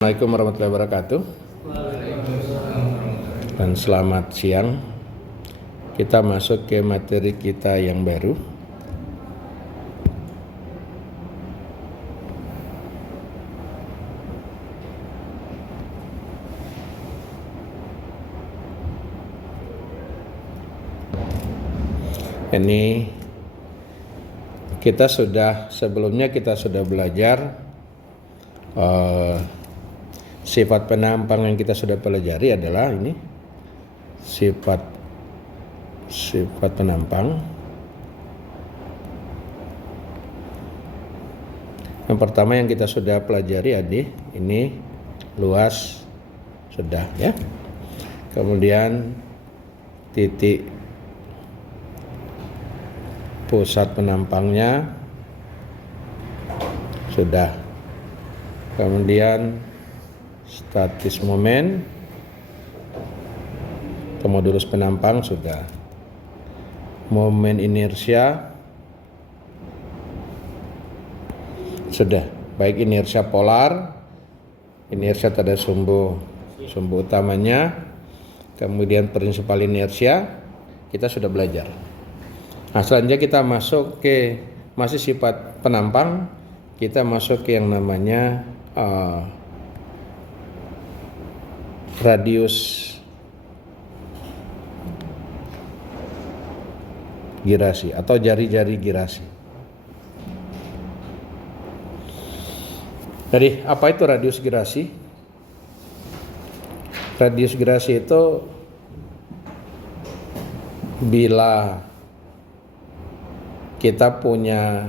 Assalamualaikum warahmatullahi wabarakatuh. Dan selamat siang. Kita masuk ke materi kita yang baru. Ini sebelumnya kita sudah belajar sifat penampang yang kita sudah pelajari adalah ini sifat penampang. Yang pertama yang kita sudah pelajari ini luas sudah ya. Kemudian titik pusat penampangnya sudah. Kemudian statis momen atau modulus penampang sudah. Momen inersia sudah, baik inersia polar, inersia terhadap sumbu utamanya, kemudian prinsipal inersia kita sudah belajar. Nah, selanjutnya kita masuk ke masih sifat penampang, kita masuk ke yang namanya radius girasi atau jari-jari girasi. Jadi apa itu radius girasi? Radius girasi itu bila kita punya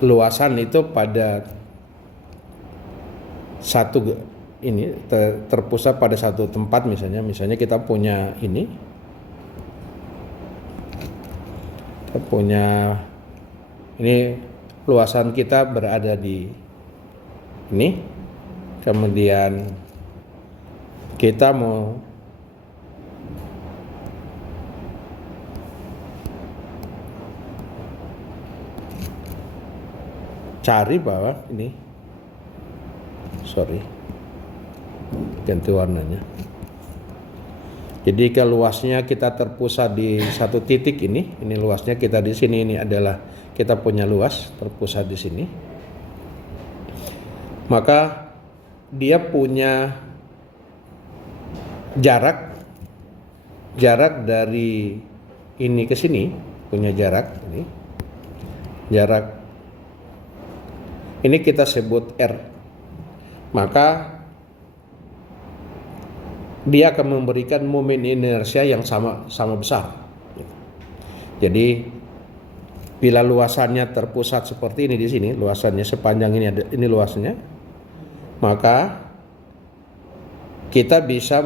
luasan itu pada satu ini terpusat pada satu tempat, misalnya kita punya ini, luasan kita berada di ini, kemudian kita mau cari bahwa ini, ganti warnanya. Jadi luasnya kita terpusat di satu titik ini luasnya kita di sini, ini adalah kita punya luas terpusat di sini. Maka dia punya jarak dari ini ke sini, punya jarak ini. Jarak ini kita sebut R. Maka dia akan memberikan momen inersia yang sama besar. Jadi bila luasannya terpusat seperti ini di sini, luasannya sepanjang ini luasnya, maka kita bisa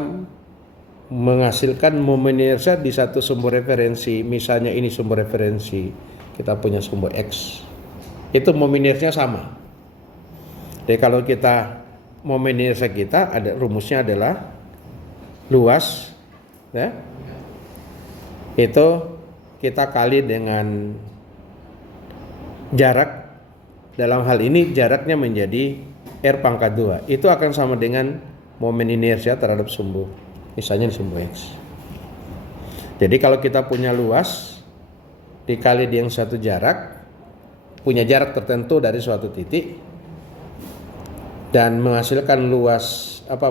menghasilkan momen inersia di satu sumber referensi. Misalnya ini sumber referensi, kita punya sumber X, itu momen inersia sama. Jadi kalau kita momen inersia kita rumusnya adalah luas ya, itu kita kali dengan jarak. Dalam hal ini jaraknya menjadi R pangkat 2, itu akan sama dengan momen inersia terhadap sumbu, misalnya sumbu X. Jadi kalau kita punya luas dikali dengan satu jarak, punya jarak tertentu dari suatu titik dan menghasilkan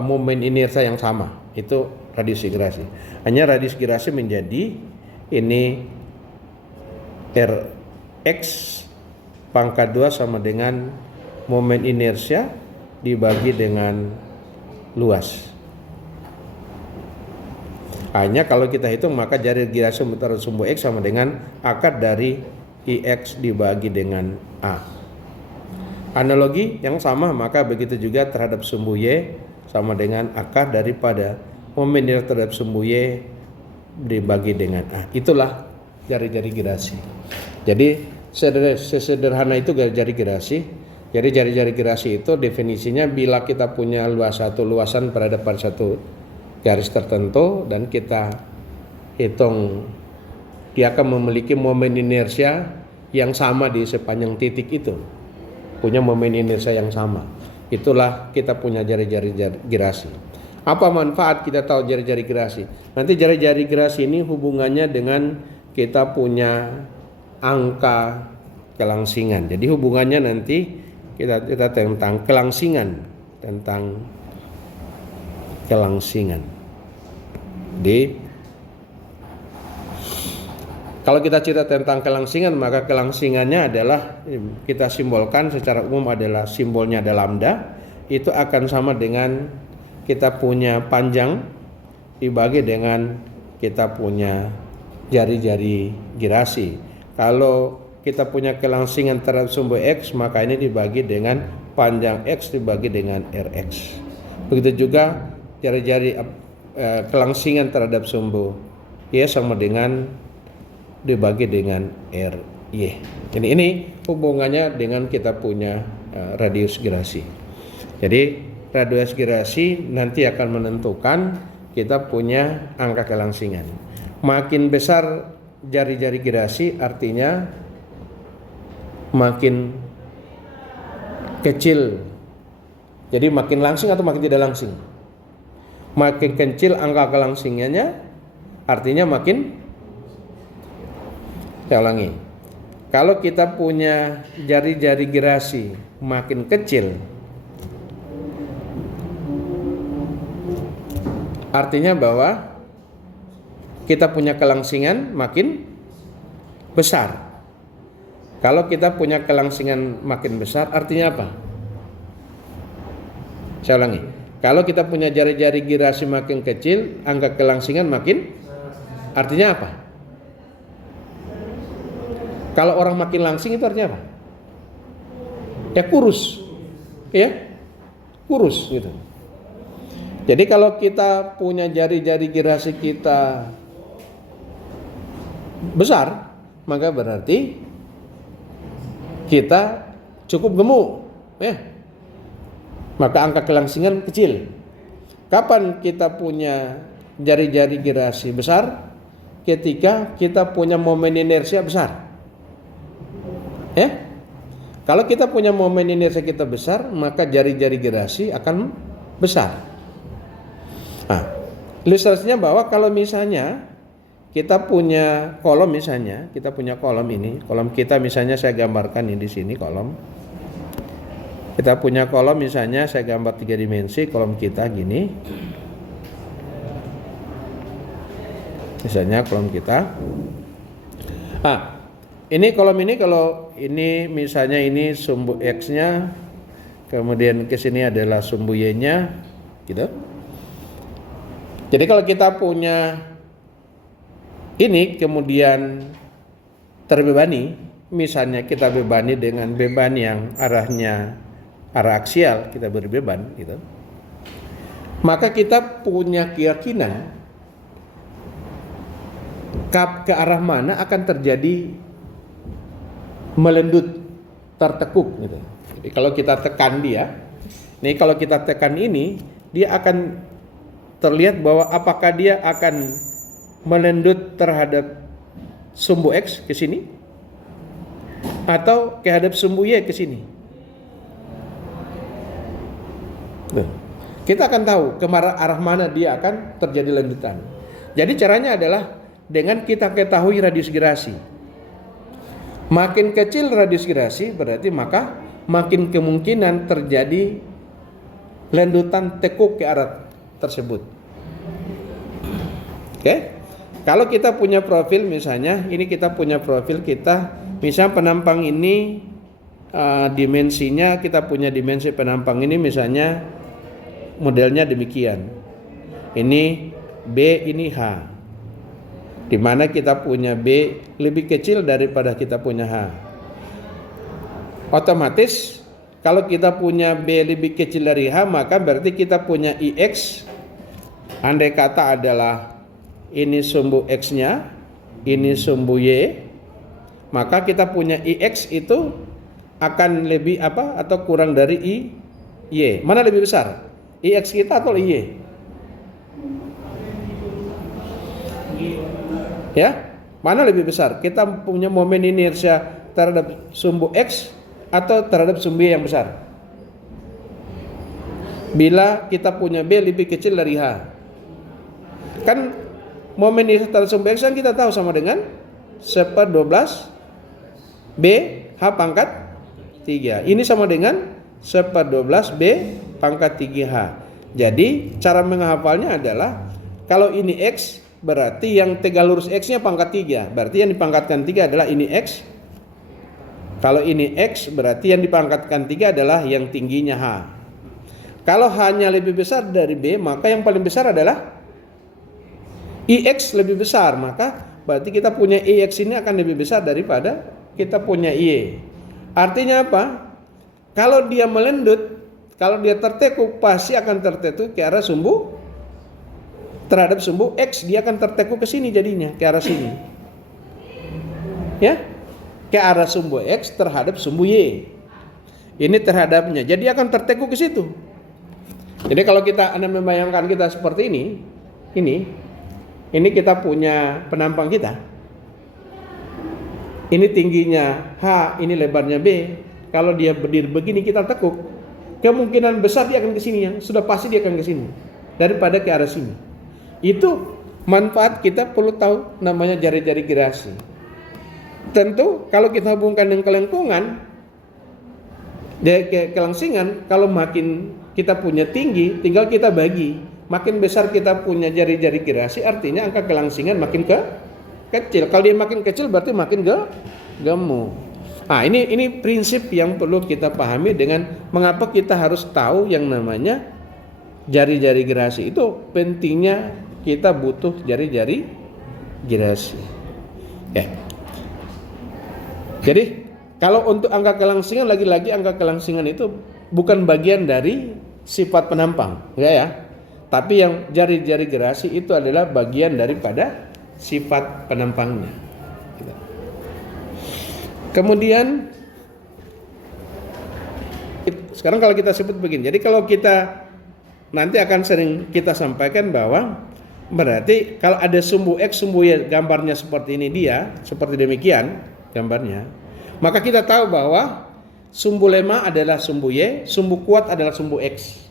momen inersia yang sama, itu radius girasi. Hanya radius girasi menjadi ini Rx pangkat 2 sama dengan momen inersia dibagi dengan luas. Hanya kalau kita hitung, maka jari girasi terhadap sumbu X sama dengan akar dari Ix dibagi dengan A. Analogi yang sama, maka begitu juga terhadap sumbu Y sama dengan akar daripada momen inersia terhadap sumbu Y dibagi dengan A. Itulah jari-jari girasi. Jadi sesederhana itu jari girasi. Jadi jari-jari girasi itu definisinya bila kita punya luasan berada pada satu garis tertentu dan kita hitung, dia akan memiliki momen inersia yang sama di sepanjang titik itu. punya momen inersia yang sama. Itulah kita punya jari-jari gerasi. Apa manfaat kita tahu jari-jari gerasi? Nanti jari-jari gerasi ini hubungannya dengan kita punya angka kelangsingan. Jadi hubungannya nanti kita tentang kelangsingan, Kalau kita cerita tentang kelangsingan, maka kelangsingannya adalah kita simbolkan secara umum adalah simbolnya ada lambda. Itu akan sama dengan kita punya panjang dibagi dengan kita punya jari-jari gerasi. Kalau kita punya kelangsingan terhadap sumbu X, maka ini dibagi dengan panjang X dibagi dengan Rx. Begitu juga jari-jari kelangsingan terhadap sumbu Y sama dengan dibagi dengan RY. Ini hubungannya dengan kita punya radius gerasi. Jadi radius gerasi nanti akan menentukan kita punya angka kelangsingan. Makin besar jari-jari gerasi artinya makin kecil. Jadi makin langsing atau makin tidak langsing. Makin kecil angka kelangsingannya artinya makin. Saya ulangi. Kalau kita punya jari-jari gerasi makin kecil, artinya bahwa kita punya kelangsingan makin besar. Kalau kita punya kelangsingan makin besar, artinya apa? Saya ulangi. Kalau kita punya jari-jari gerasi makin kecil, angka kelangsingan makin, artinya apa? Kalau orang makin langsing itu artinya apa? Ya kurus. Ya? Kurus gitu. Jadi kalau kita punya jari-jari gerasi kita besar, maka berarti kita cukup gemuk, ya. Maka angka kelangsingan kecil. Kapan kita punya jari-jari gerasi besar? Ketika kita punya momen inersia besar. Ya, kalau kita punya momen inersia kita besar, maka jari-jari gerasi akan besar. Nah, ilustrasinya bahwa kalau misalnya kita punya kolom, misalnya kita punya kolom ini, kolom kita misalnya saya gambarkan ini di sini kolom. Kita punya kolom misalnya saya gambar 3 dimensi, kolom kita gini. Misalnya kolom kita. Ini kolom ini, kalau ini misalnya ini sumbu X-nya, kemudian ke sini adalah sumbu Y-nya, gitu. Jadi kalau kita punya ini kemudian terbebani, misalnya kita bebani dengan beban yang arahnya arah aksial, kita beri beban, gitu. Maka kita punya keyakinan ke arah mana akan terjadi melendut, tertekuk gitu. Jadi kalau kita tekan dia, nih kalau kita tekan ini, dia akan terlihat bahwa apakah dia akan melendut terhadap sumbu X ke sini atau terhadap sumbu Y ke sini. Kita akan tahu ke arah mana dia akan terjadi lendutan. Jadi caranya adalah dengan kita ketahui radius gerasi. Makin kecil radius gerasi berarti maka makin kemungkinan terjadi lendutan tekuk ke arah tersebut. Oke? Kalau kita punya profil misalnya, ini kita punya profil kita, misalnya penampang ini dimensinya, kita punya dimensi penampang ini misalnya modelnya demikian. Ini B, ini H. Di mana kita punya B lebih kecil daripada kita punya H. Otomatis kalau kita punya B lebih kecil dari H, maka berarti kita punya IX, andai kata adalah ini sumbu X-nya, ini sumbu Y, maka kita punya IX itu akan lebih apa atau kurang dari Y. Mana lebih besar? IX kita atau Y? Ya, mana lebih besar? Kita punya momen inersia terhadap sumbu X atau terhadap sumbu Y yang besar? Bila kita punya B lebih kecil dari H. Kan momen inisiator sumbu X kan kita tahu sama dengan 1/12 B H pangkat 3. Ini sama dengan 1/12 B pangkat 3H. Jadi cara menghafalnya adalah kalau ini X berarti yang tegak lurus X-nya pangkat 3. Berarti yang dipangkatkan 3 adalah ini X. Kalau ini X berarti yang dipangkatkan 3 adalah yang tingginya H. Kalau H-nya lebih besar dari B, maka yang paling besar adalah IX lebih besar. Maka berarti kita punya IX ini akan lebih besar daripada kita punya Y. Artinya apa? Kalau dia melendut, kalau dia tertekuk, pasti akan tertekuk ke arah sumbu terhadap sumbu X. Dia akan tertekuk ke sini jadinya, ke arah sini. Ya, ke arah sumbu X terhadap sumbu Y. Ini terhadapnya. Jadi akan tertekuk ke situ. Jadi kalau Anda membayangkan kita seperti ini kita punya penampang kita. Ini tingginya H, ini lebarnya B. Kalau dia berdiri begini kita tekuk, kemungkinan besar dia akan ke sini ya. Sudah pasti dia akan ke sini daripada ke arah sini. Itu manfaat kita perlu tahu namanya jari-jari gerasi. Tentu kalau kita hubungkan dengan kelengkungan, kelangsingan, kalau makin kita punya tinggi, tinggal kita bagi. Makin besar kita punya jari-jari gerasi, artinya angka kelangsingan makin kecil. Kalau dia makin kecil berarti makin gemuk. Nah, ini prinsip yang perlu kita pahami dengan mengapa kita harus tahu yang namanya jari-jari gerasi. Itu pentingnya kita butuh jari-jari gerasi. Ya. Jadi kalau untuk angka kelangsingan, lagi-lagi angka kelangsingan itu bukan bagian dari sifat penampang, ya. Tapi yang jari-jari gerasi itu adalah bagian daripada sifat penampangnya. Kemudian sekarang kalau kita sebut begini, jadi kalau kita nanti akan sering kita sampaikan bahwa berarti kalau ada sumbu X, sumbu Y, gambarnya seperti ini dia, seperti demikian gambarnya, maka kita tahu bahwa sumbu lemah adalah sumbu Y, sumbu kuat adalah sumbu X.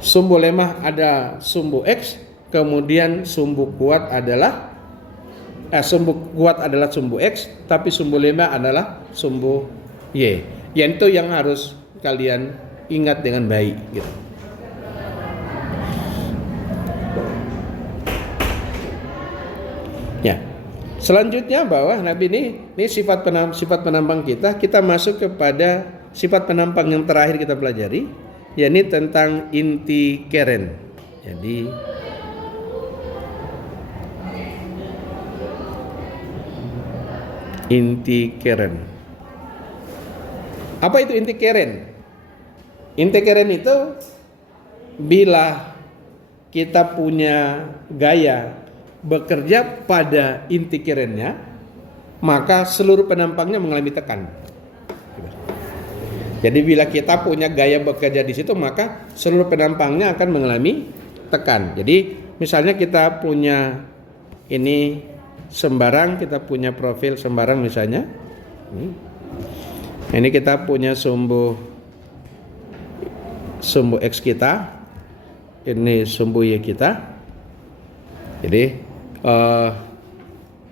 Sumbu lemah ada sumbu X, kemudian sumbu kuat adalah sumbu X, tapi sumbu lemah adalah sumbu Y. Itu yang harus kalian ingat dengan baik gitu. Ya. Selanjutnya bahwa Nabi ini sifat penampang kita masuk kepada sifat penampang yang terakhir kita pelajari, yakni tentang inti keren. Jadi inti keren. Apa itu inti keren? Inti keren itu bila kita punya gaya bekerja pada inti kerennya, maka seluruh penampangnya mengalami tekan. Jadi bila kita punya gaya bekerja di situ, maka seluruh penampangnya akan mengalami tekan. Jadi misalnya kita punya ini sembarang, kita punya profil sembarang misalnya. Ini kita punya sumbu X kita, ini sumbu Y kita. Jadi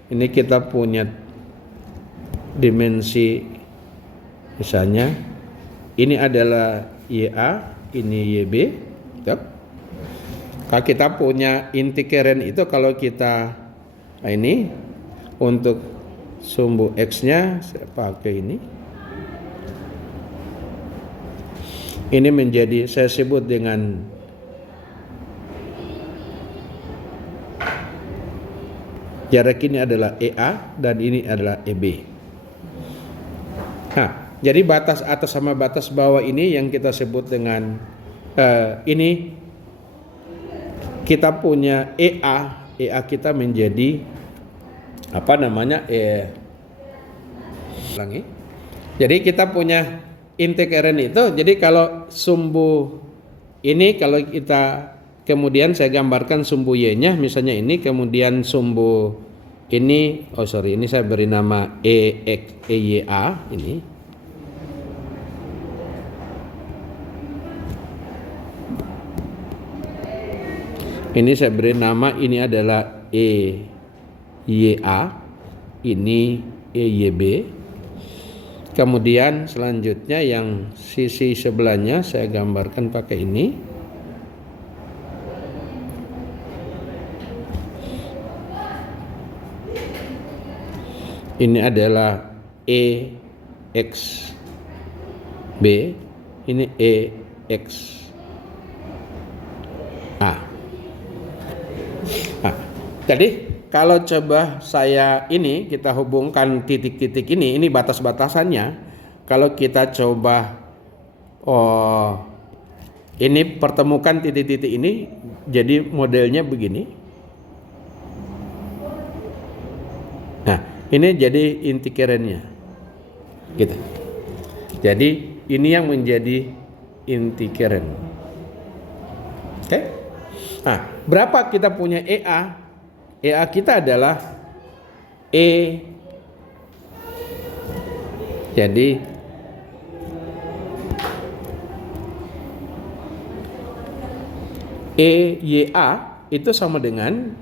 ini kita punya dimensi misalnya ini adalah YA, ini YB. Kalau kita punya inti keren itu, kalau kita ini untuk sumbu X-nya saya pakai ini. Ini menjadi, saya sebut dengan jarak ini adalah EA dan ini adalah EB. Jadi batas atas sama batas bawah ini yang kita sebut dengan ini kita punya EA kita menjadi apa namanya jadi kita punya inti keren itu. Jadi kalau sumbu ini, kalau kita kemudian saya gambarkan sumbu Y-nya misalnya ini, kemudian sumbu Ini, ini saya beri nama EYA ini. Ini saya beri nama, ini adalah EYA, ini EYB. Kemudian selanjutnya yang sisi sebelahnya saya gambarkan pakai ini. Ini adalah EXB, ini EXA. Nah, jadi kalau coba kita hubungkan titik-titik ini batas-batasannya. Kalau kita coba ini pertemukan titik-titik ini, jadi modelnya begini. Nah, ini jadi inti kerennya, gitu. Jadi ini yang menjadi inti keren. Oke? Nah, berapa kita punya EA? EA kita adalah jadi EYA itu sama dengan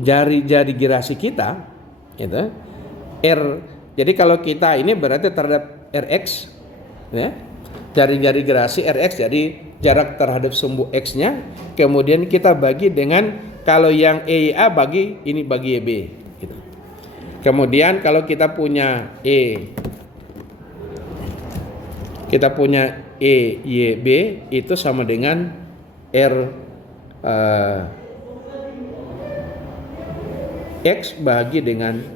jari-jari gerasi kita, gitu. Jadi kalau kita ini berarti terhadap RX, ya, jari-jari gerasi RX, jadi jarak terhadap sumbu X-nya, kemudian kita bagi dengan, kalau yang EYA bagi YB, gitu. Kemudian kalau kita punya EYB itu sama dengan X bagi dengan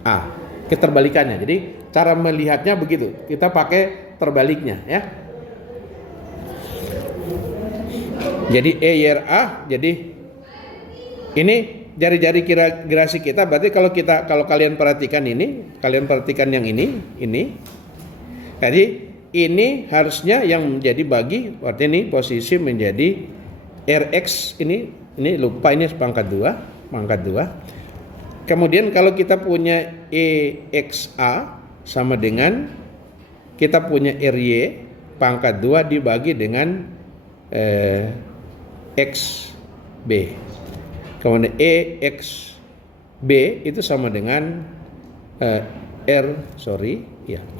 A, keterbalikannya. Jadi cara melihatnya begitu, kita pakai terbaliknya, ya. Jadi EYA, jadi ini jari-jari gerasi kita. Berarti kalau kalian perhatikan yang ini. Jadi ini harusnya yang menjadi bagi, berarti ini posisi menjadi RX ini lupa, ini pangkat 2. Kemudian kalau kita punya EXA sama dengan kita punya RY pangkat 2 dibagi dengan XB. Kemudian EXB itu sama dengan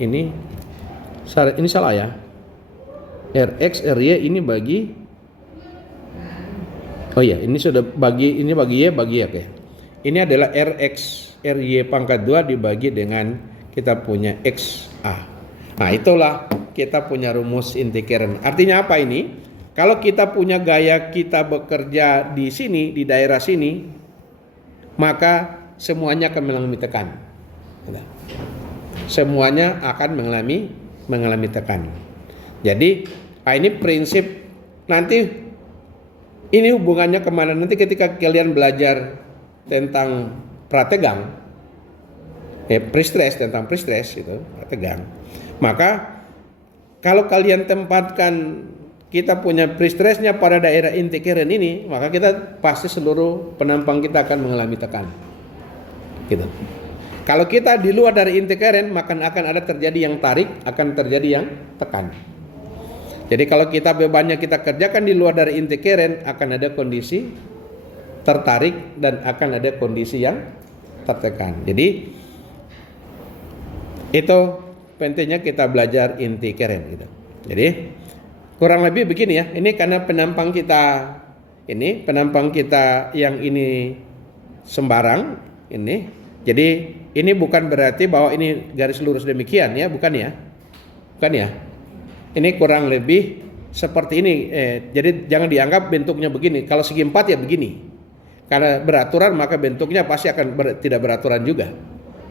ini salah ya. RX RY ini bagi, ini sudah bagi Y oke. Ini adalah RX RY pangkat 2 dibagi dengan kita punya XA. Nah, itulah kita punya rumus inti keren. Artinya apa ini? Kalau kita punya gaya kita bekerja di sini, di daerah sini, maka semuanya akan mengalami tekan. Semuanya akan mengalami tekan. Jadi, ini prinsip. Nanti ini hubungannya kemana? Nanti ketika kalian belajar tentang prategang, tentang pre-stress itu prategang, maka kalau kalian tempatkan kita punya pre-stressnya pada daerah inti keren ini, maka kita pasti seluruh penampang kita akan mengalami tekan, gitu. Kalau kita di luar dari inti keren, maka akan ada terjadi yang tarik, akan terjadi yang tekan. Jadi kalau kita bebannya kita kerjakan di luar dari inti keren, akan ada kondisi tertarik dan akan ada kondisi yang tertekan. Jadi itu pentingnya kita belajar inti keren, gitu. Jadi kurang lebih begini ya. Ini karena penampang kita yang ini sembarang ini. Jadi ini bukan berarti bahwa ini garis lurus demikian ya, bukan ya. Ini kurang lebih seperti ini. Jadi jangan dianggap bentuknya begini. Kalau segi 4 ya begini. Karena beraturan maka bentuknya pasti akan tidak beraturan juga.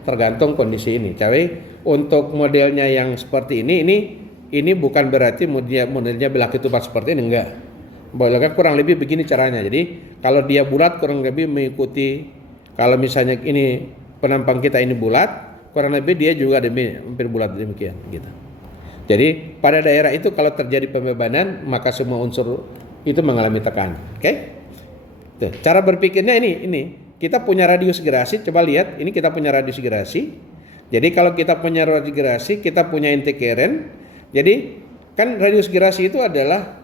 Tergantung kondisi ini. Tapi untuk modelnya yang seperti ini bukan berarti modelnya belah ketupat seperti ini, enggak. Boleh kurang lebih begini caranya. Jadi kalau dia bulat kurang lebih mengikuti, kalau misalnya ini penampang kita ini bulat, kurang lebih dia juga hampir bulat demikian, gitu. Jadi pada daerah itu kalau terjadi pembebanan maka semua unsur itu mengalami tekanan. Oke? Cara berpikirnya ini. kita punya radius gerasi, coba lihat, ini kita punya radius gerasi. Jadi kalau kita punya radius gerasi, kita punya integeren. Jadi kan radius gerasi itu adalah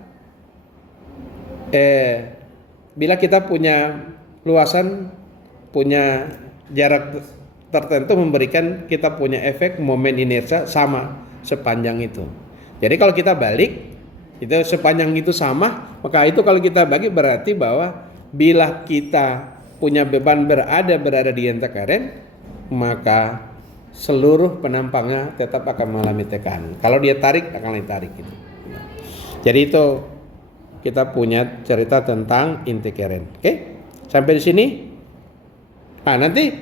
bila kita punya luasan, punya jarak tertentu memberikan kita punya efek momen inersia sama sepanjang itu. Jadi kalau kita balik, itu sepanjang itu sama, maka itu kalau kita bagi berarti bahwa bila kita punya beban berada di integeren, maka seluruh penampangnya tetap akan mengalami tekanan. Kalau dia tarik akan ditarik gitu. Jadi itu kita punya cerita tentang integeren. Oke? Sampai di sini. Nah, nanti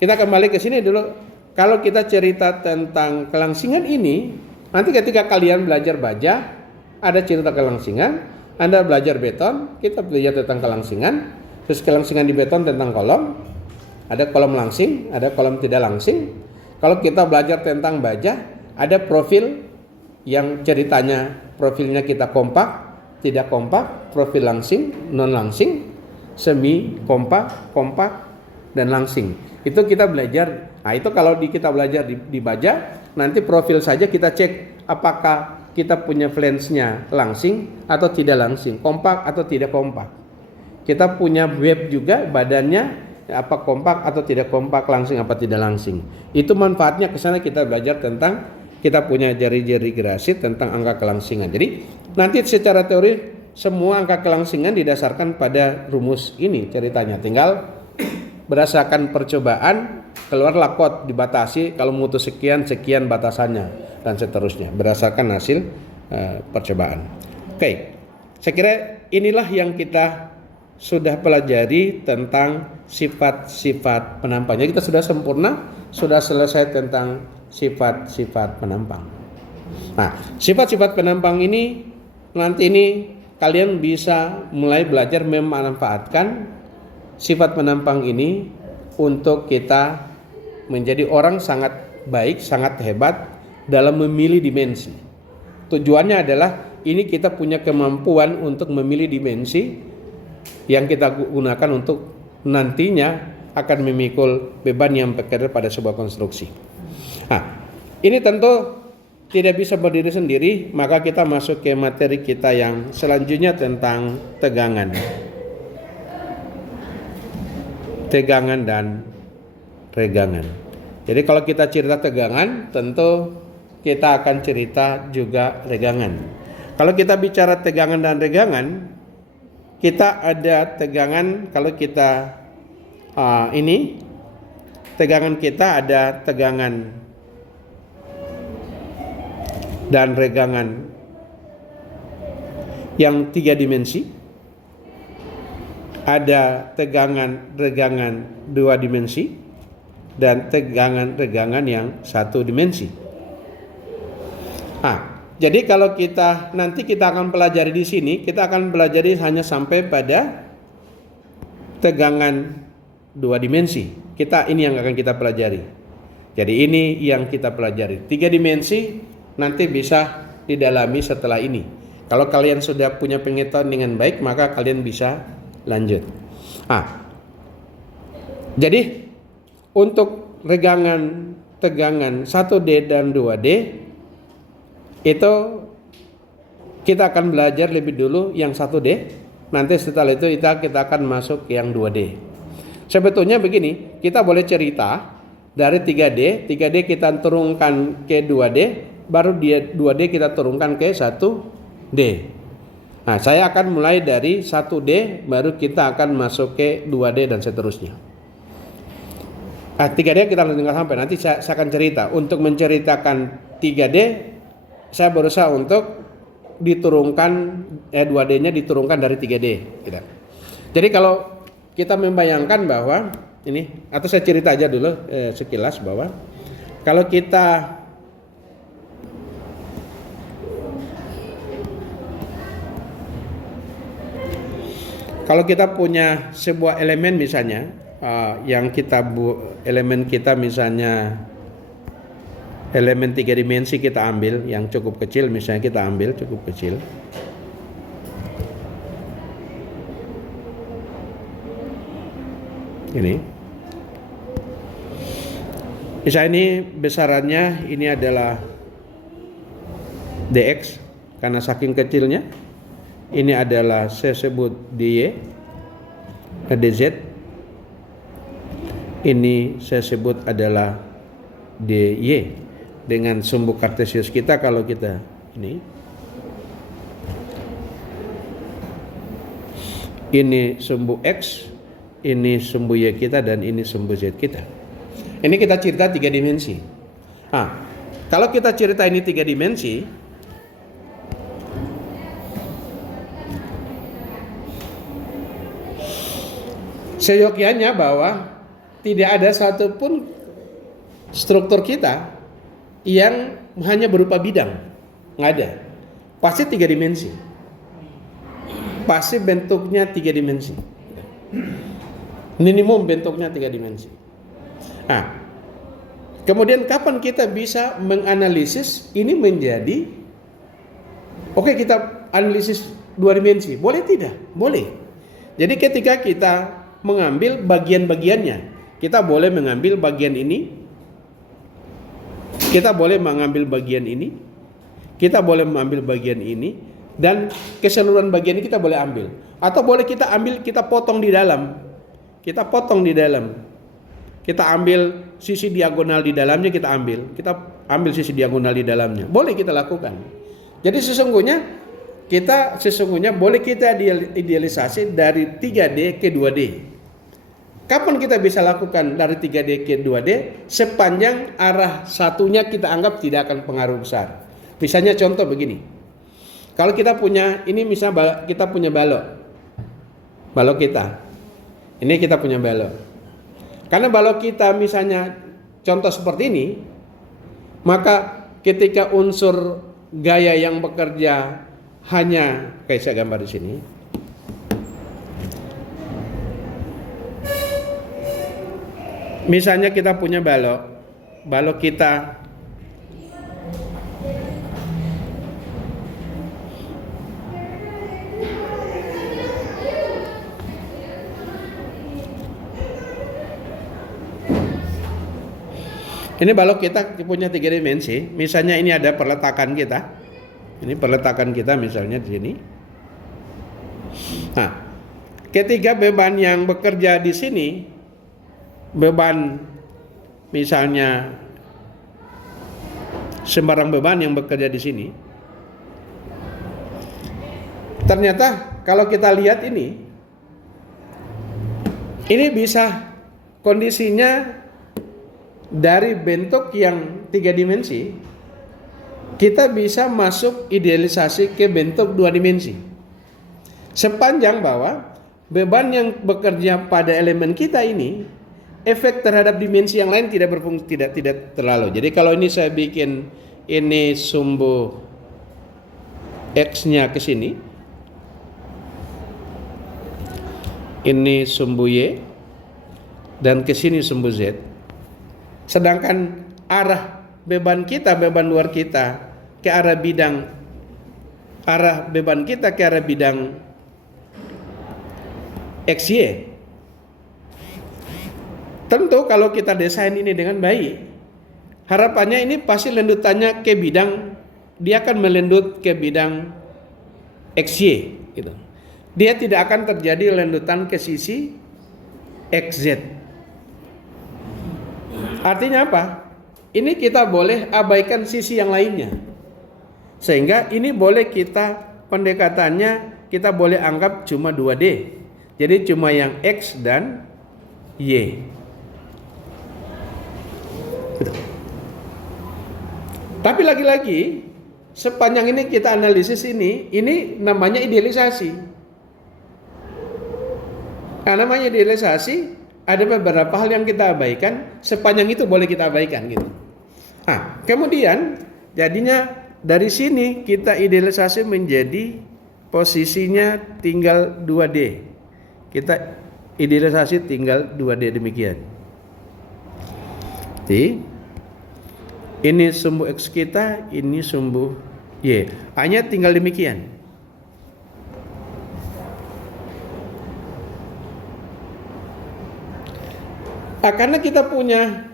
kita kembali ke sini dulu. Kalau kita cerita tentang kelangsingan ini, nanti ketika kalian belajar baja, ada cerita kelangsingan, Anda belajar beton, kita belajar tentang kelangsingan. Terus kelangsingan di beton tentang kolom, ada kolom langsing, ada kolom tidak langsing. Kalau kita belajar tentang baja, ada profil yang ceritanya profilnya kita kompak, tidak kompak, profil langsing, non langsing, semi kompak, kompak, dan langsing. Itu kita belajar. Nah itu kalau kita belajar di baja, nanti profil saja kita cek apakah kita punya flange-nya langsing atau tidak langsing, kompak atau tidak kompak. Kita punya web juga, badannya apa kompak atau tidak kompak, langsing apa tidak langsing. Itu manfaatnya ke sana kita belajar tentang kita punya jari-jari gerasi tentang angka kelangsingan. Jadi nanti secara teori semua angka kelangsingan didasarkan pada rumus ini ceritanya. Tinggal berdasarkan percobaan keluarlah kod dibatasi kalau mutus sekian batasannya dan seterusnya berdasarkan hasil percobaan. Oke, saya kira inilah yang kita sudah pelajari tentang sifat-sifat penampang. Jadi kita sudah sempurna, sudah selesai tentang sifat-sifat penampang. Nah, sifat-sifat penampang ini nanti ini kalian bisa mulai belajar memanfaatkan sifat penampang ini untuk kita menjadi orang sangat baik, sangat hebat dalam memilih dimensi. Tujuannya adalah ini kita punya kemampuan untuk memilih dimensi yang kita gunakan untuk nantinya akan memikul beban yang bekerja pada sebuah konstruksi. Nah, ini tentu tidak bisa berdiri sendiri, maka kita masuk ke materi kita yang selanjutnya tentang tegangan. Tegangan dan regangan. Jadi kalau kita cerita tegangan, tentu kita akan cerita juga regangan. Kalau kita bicara tegangan dan regangan, kita ada tegangan, kalau kita ini tegangan kita ada tegangan dan regangan yang 3 dimensi, ada tegangan regangan 2 dimensi, dan tegangan regangan yang 1 dimensi. Jadi kalau nanti kita akan pelajari di sini, kita akan pelajari hanya sampai pada tegangan 2 dimensi. Ini yang akan kita pelajari. Jadi ini yang kita pelajari. 3 dimensi nanti bisa didalami setelah ini. Kalau kalian sudah punya pengetahuan dengan baik, maka kalian bisa lanjut. Jadi untuk regangan tegangan 1D dan 2D itu kita akan belajar lebih dulu yang 1D. Nanti setelah itu kita akan masuk yang 2D. Sebetulnya begini, kita boleh cerita dari 3D kita turunkan ke 2D, baru 2D kita turunkan ke 1D. Nah, saya akan mulai dari 1D, baru kita akan masuk ke 2D dan seterusnya. 3D kita tinggal sampai, nanti saya akan cerita. Untuk menceritakan 3D, saya berusaha untuk diturunkan 2D-nya diturunkan dari 3D. Gitu. Jadi kalau kita membayangkan bahwa ini, atau saya cerita aja dulu sekilas bahwa kalau kita punya sebuah elemen misalnya yang elemen kita misalnya elemen 3 dimensi kita ambil yang cukup kecil, misalnya kita ambil cukup kecil. Ini. Misalnya ini besarannya ini adalah dx karena saking kecilnya. Ini adalah saya sebut dy, dz. Ini saya sebut adalah dy dengan sumbu kartesius kita kalau kita ini. Ini sumbu x, ini sumbu y kita, dan ini sumbu z kita. Ini kita cerita 3 dimensi. Kalau kita cerita ini 3 dimensi, seyogyanya bahwa tidak ada satupun struktur kita yang hanya berupa bidang. Nggak ada. Pasti 3 dimensi. Pasti bentuknya 3 dimensi. Minimum bentuknya 3 dimensi. Kemudian kapan kita bisa menganalisis ini menjadi oke, kita analisis 2 dimensi? Boleh tidak? Boleh. Jadi ketika kita mengambil bagian-bagiannya, kita boleh mengambil bagian ini, kita boleh mengambil bagian ini, kita boleh mengambil bagian ini, dan keseluruhan bagian ini kita boleh ambil. Atau boleh kita ambil, kita potong di dalam. Kita potong di dalam. Kita ambil sisi diagonal di dalamnya, kita ambil. Kita ambil sisi diagonal di dalamnya. Boleh kita lakukan. Jadi sesungguhnya boleh kita idealisasi dari 3D ke 2D. Kapan kita bisa lakukan dari 3D ke 2D? Sepanjang arah satunya kita anggap tidak akan pengaruh besar. Misalnya contoh begini. Kalau kita punya, ini misalnya kita punya balok kita. Ini kita punya balok. Karena balok kita misalnya contoh seperti ini, maka ketika unsur gaya yang bekerja hanya, kayak saya gambar di sini. Misalnya kita punya balok kita ini balok kita punya 3 dimensi. Misalnya ini ada perletakan kita. Ini perletakan kita misalnya di sini. Ketika beban yang bekerja di sini, beban misalnya sembarang beban yang bekerja di sini, ternyata kalau kita lihat ini bisa kondisinya dari bentuk yang 3 dimensi, kita bisa masuk idealisasi ke bentuk 2 dimensi. Sepanjang bahwa beban yang bekerja pada elemen kita ini, efek terhadap dimensi yang lain tidak berfungsi, tidak terlalu. Jadi kalau ini saya bikin ini sumbu X-nya ke sini, ini sumbu Y, dan ke sini sumbu Z. Sedangkan arah beban luar kita ke arah bidang, arah beban kita ke arah bidang XY. Tentu kalau kita desain ini dengan baik, harapannya ini pasti lendutannya ke bidang, dia akan melendut ke bidang XY gitu. Dia tidak akan terjadi lendutan ke sisi XZ. Artinya apa? Ini kita boleh abaikan sisi yang lainnya. Sehingga ini boleh kita pendekatannya kita boleh anggap cuma 2D. Jadi cuma yang X dan Y. Tapi lagi-lagi sepanjang ini kita analisis ini namanya idealisasi. Namanya idealisasi, ada beberapa hal yang kita abaikan, sepanjang itu boleh kita abaikan gitu. Kemudian jadinya dari sini kita idealisasi menjadi posisinya tinggal 2D. Kita idealisasi tinggal 2D demikian. Jadi ini sumbu X kita, ini sumbu Y. Hanya tinggal demikian. Karena kita punya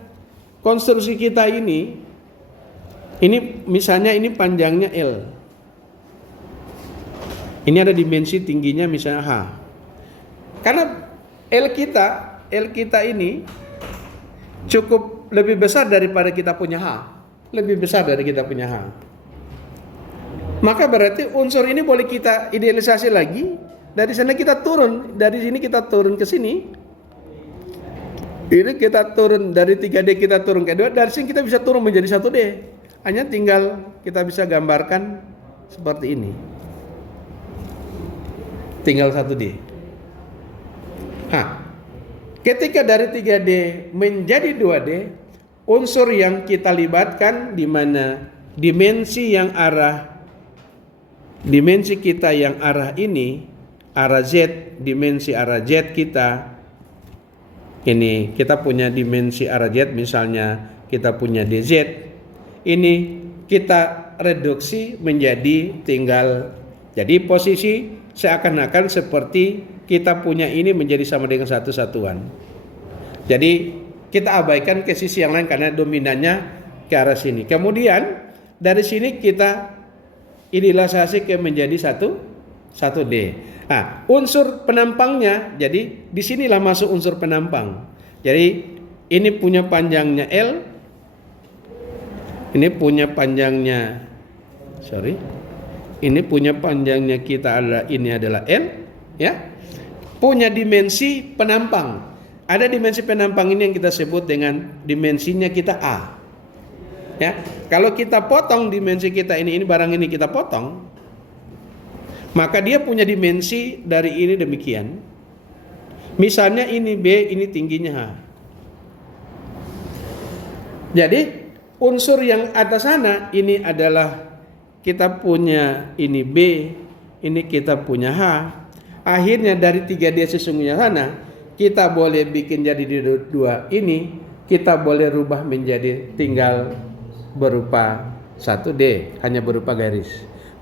konstruksi kita ini misalnya ini panjangnya L. Ini ada dimensi tingginya misalnya H. Karena L kita ini cukup lebih besar daripada kita punya H. Lebih besar dari kita punya H. Maka berarti unsur ini boleh kita idealisasi lagi. Dari sana kita turun, dari sini kita turun ke sini. Ini kita turun dari 3D kita turun ke 2, dari sini kita bisa turun menjadi 1D. Hanya tinggal kita bisa gambarkan seperti ini. Tinggal 1D. Ketika dari 3D menjadi 2D, unsur yang kita libatkan di mana dimensi kita yang arah ini, arah Z, dimensi arah Z kita, ini kita punya dimensi arah Z, misalnya kita punya DZ, ini kita reduksi menjadi tinggal, jadi posisi seakan-akan seperti kita punya ini menjadi sama dengan satu satuan. Jadi kita abaikan ke sisi yang lain karena dominannya ke arah sini. Kemudian dari sini kita idealisasi ke menjadi 1D. Unsur penampangnya, jadi disinilah masuk unsur penampang. Jadi ini punya panjangnya L, ini punya panjangnya, ini punya panjangnya ini adalah L, ya. Punya dimensi penampang. Ada dimensi penampang ini yang kita sebut dengan dimensinya kita A. Ya, kalau kita potong dimensi kita ini barang ini kita potong, maka dia punya dimensi dari ini demikian. Misalnya ini B, ini tingginya H. Jadi unsur yang atas sana ini adalah kita punya ini B, ini kita punya H. Akhirnya dari 3D sesungguhnya sana kita boleh bikin jadi dua ini, kita boleh rubah menjadi tinggal berupa 1D, hanya berupa garis.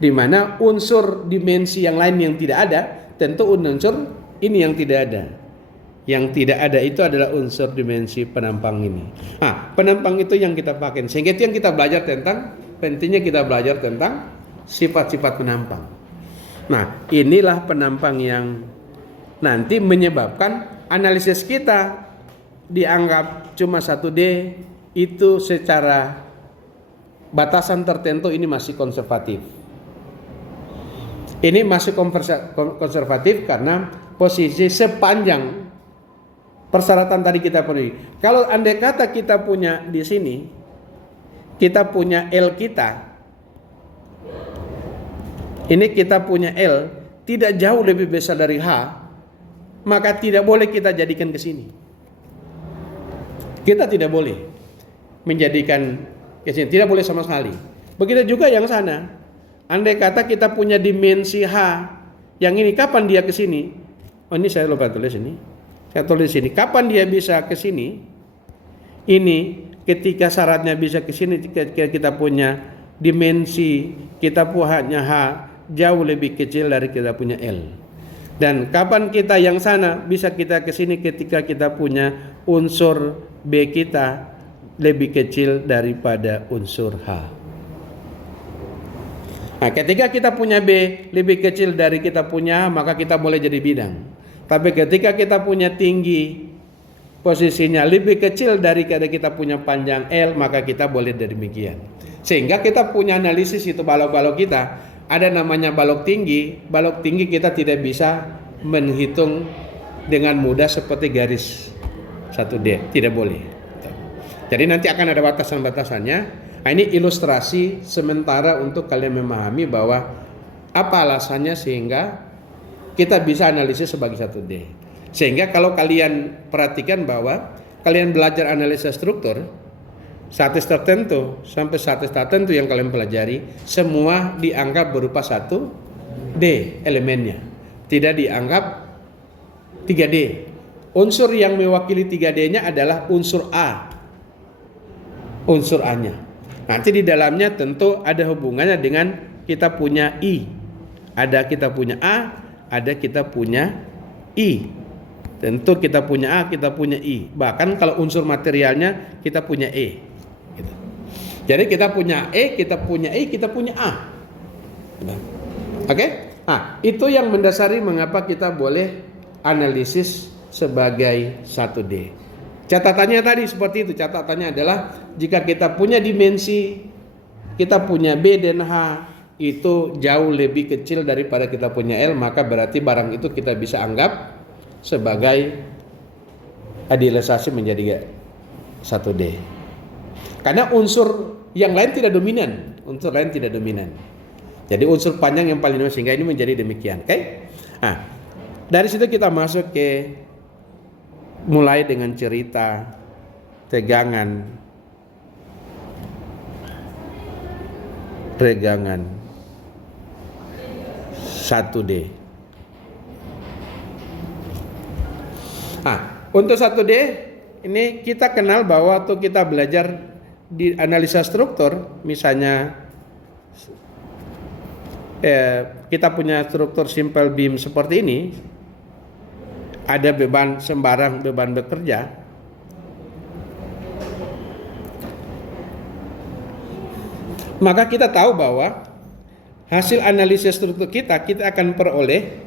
Di mana unsur dimensi yang lain yang tidak ada, tentu unsur ini yang tidak ada. Yang tidak ada itu adalah unsur dimensi penampang ini. Penampang itu yang kita pakai. Sehingga itu yang kita belajar tentang, pentingnya kita belajar tentang sifat-sifat penampang. Nah, inilah penampang yang nanti menyebabkan analisis kita dianggap cuma 1D, itu secara batasan tertentu ini masih konservatif. Ini masih konservatif karena posisi sepanjang persyaratan tadi kita penuhi. Kalau andai kata kita punya di sini, kita punya L kita, ini kita punya L tidak jauh lebih besar dari H, maka tidak boleh kita jadikan ke sini. Kita tidak boleh menjadikan ke sini, tidak boleh sama sekali. Begitu juga yang sana. Andai kata kita punya dimensi H, yang ini kapan dia ke sini? Oh, ini saya lupa tulis ini. Saya tulis sini. Kapan dia bisa ke sini? Ini ketika syaratnya bisa ke sini, ketika kita punya dimensi kita punya H jauh lebih kecil dari kita punya L. Dan kapan kita yang sana bisa kita ke sini ketika kita punya unsur B kita lebih kecil daripada unsur H. Nah, ketika kita punya B lebih kecil dari kita punya H, maka kita boleh jadi bidang. Tapi ketika kita punya tinggi, posisinya lebih kecil daripada kita punya panjang L, maka kita boleh demikian. Sehingga kita punya analisis itu balok-balok kita. Ada namanya balok tinggi kita tidak bisa menghitung dengan mudah seperti garis 1D, tidak boleh. Jadi nanti akan ada batasan-batasannya. Nah, ini ilustrasi sementara untuk kalian memahami bahwa apa alasannya sehingga kita bisa analisis sebagai 1D. Sehingga kalau kalian perhatikan bahwa kalian belajar analisa struktur, statis tertentu sampai statis tertentu yang kalian pelajari semua dianggap berupa 1D elemennya, tidak dianggap 3D. Unsur yang mewakili 3D-nya adalah unsur A, unsur A-nya. Nanti di dalamnya tentu ada hubungannya dengan kita punya I, ada kita punya A, ada kita punya I. Tentu kita punya A, kita punya I. Bahkan kalau unsur materialnya kita punya E. Gitu. Jadi kita punya E, kita punya I, kita punya A. Gitu. Oke? Nah, itu yang mendasari mengapa kita boleh analisis sebagai 1D. Catatannya tadi seperti itu. Catatannya adalah jika kita punya dimensi, kita punya B dan H itu jauh lebih kecil daripada kita punya L, maka berarti barang itu kita bisa anggap sebagai adialisasi menjadi 1D. Karena unsur yang lain tidak dominan, Jadi unsur panjang yang paling dominan, sehingga ini menjadi demikian. Oke? Nah, dari situ kita masuk ke mulai dengan cerita tegangan, regangan 1D. Nah, untuk 1D ini kita kenal bahwa waktu kita belajar di analisa struktur, misalnya kita punya struktur simple beam seperti ini, ada beban sembarang, beban bekerja. Maka kita tahu bahwa hasil analisis struktur kita akan peroleh,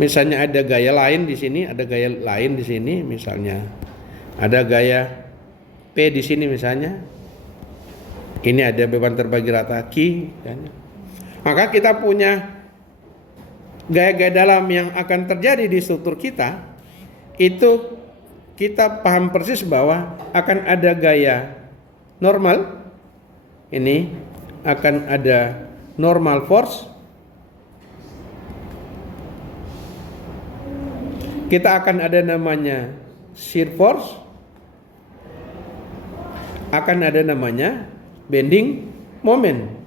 misalnya ada gaya lain di sini, ada gaya lain di sini, misalnya ada gaya P di sini misalnya. Ini ada beban terbagi rata Q, kan? Maka kita punya gaya-gaya dalam yang akan terjadi di struktur kita, itu kita paham persis bahwa akan ada gaya normal, ini akan ada normal force, kita akan ada namanya shear force, akan ada namanya bending moment.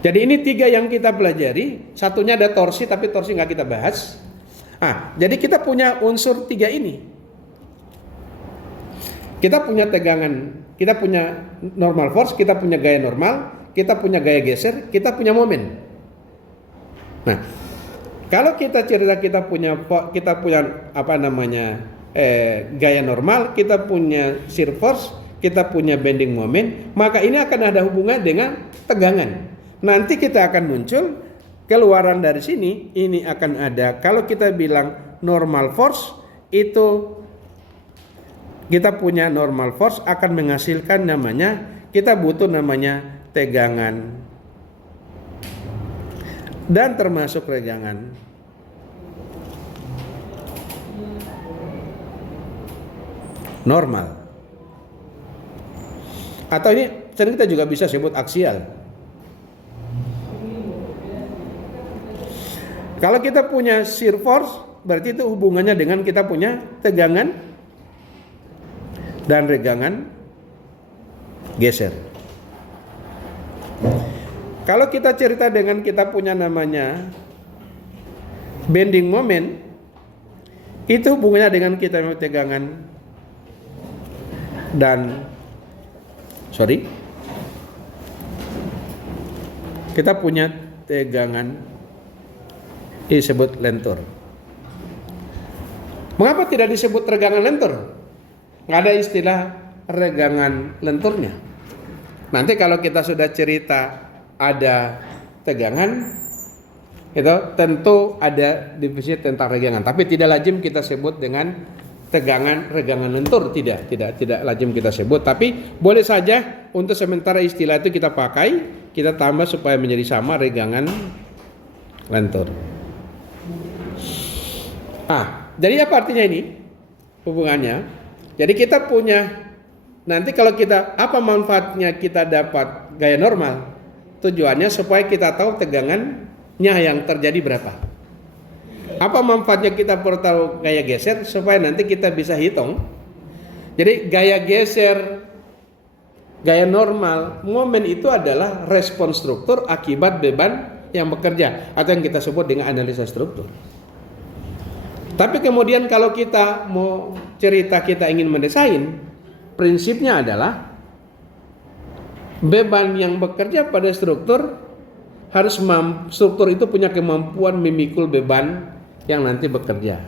Jadi ini 3 yang kita pelajari. Satunya ada torsi, tapi torsi nggak kita bahas. Jadi kita punya unsur 3 ini. Kita punya tegangan, kita punya normal force, kita punya gaya normal, kita punya gaya geser, kita punya momen. Nah, kalau kita cerita kita punya gaya normal, kita punya shear force, kita punya bending moment, maka ini akan ada hubungan dengan tegangan. Nanti kita akan muncul keluaran dari sini, ini akan ada, kalau kita bilang normal force, itu kita punya normal force akan menghasilkan namanya, kita butuh namanya tegangan dan termasuk regangan. Normal. Atau ini sering kita juga bisa sebut aksial. Kalau kita punya shear force, berarti itu hubungannya dengan kita punya tegangan dan regangan geser. Kalau kita cerita dengan kita punya namanya bending moment, itu hubungannya dengan kita punya tegangan dan kita punya tegangan disebut lentur. Mengapa tidak disebut regangan lentur? Nggak ada istilah regangan lenturnya. Nanti kalau kita sudah cerita ada tegangan, itu tentu ada divisi tentang regangan. Tapi tidak lazim kita sebut dengan tegangan regangan lentur, tidak lazim kita sebut. Tapi boleh saja untuk sementara istilah itu kita pakai, kita tambah supaya menjadi sama regangan lentur. Jadi apa artinya ini hubungannya? Jadi kita punya, nanti kalau kita, apa manfaatnya kita dapat gaya normal? Tujuannya supaya kita tahu tegangannya yang terjadi berapa. Apa manfaatnya kita perlu tahu gaya geser? Supaya nanti kita bisa hitung. Jadi gaya geser, gaya normal, momen itu adalah respons struktur akibat beban yang bekerja, atau yang kita sebut dengan analisa struktur. Tapi kemudian kalau kita mau cerita kita ingin mendesain, prinsipnya adalah beban yang bekerja pada struktur struktur itu punya kemampuan memikul beban yang nanti bekerja.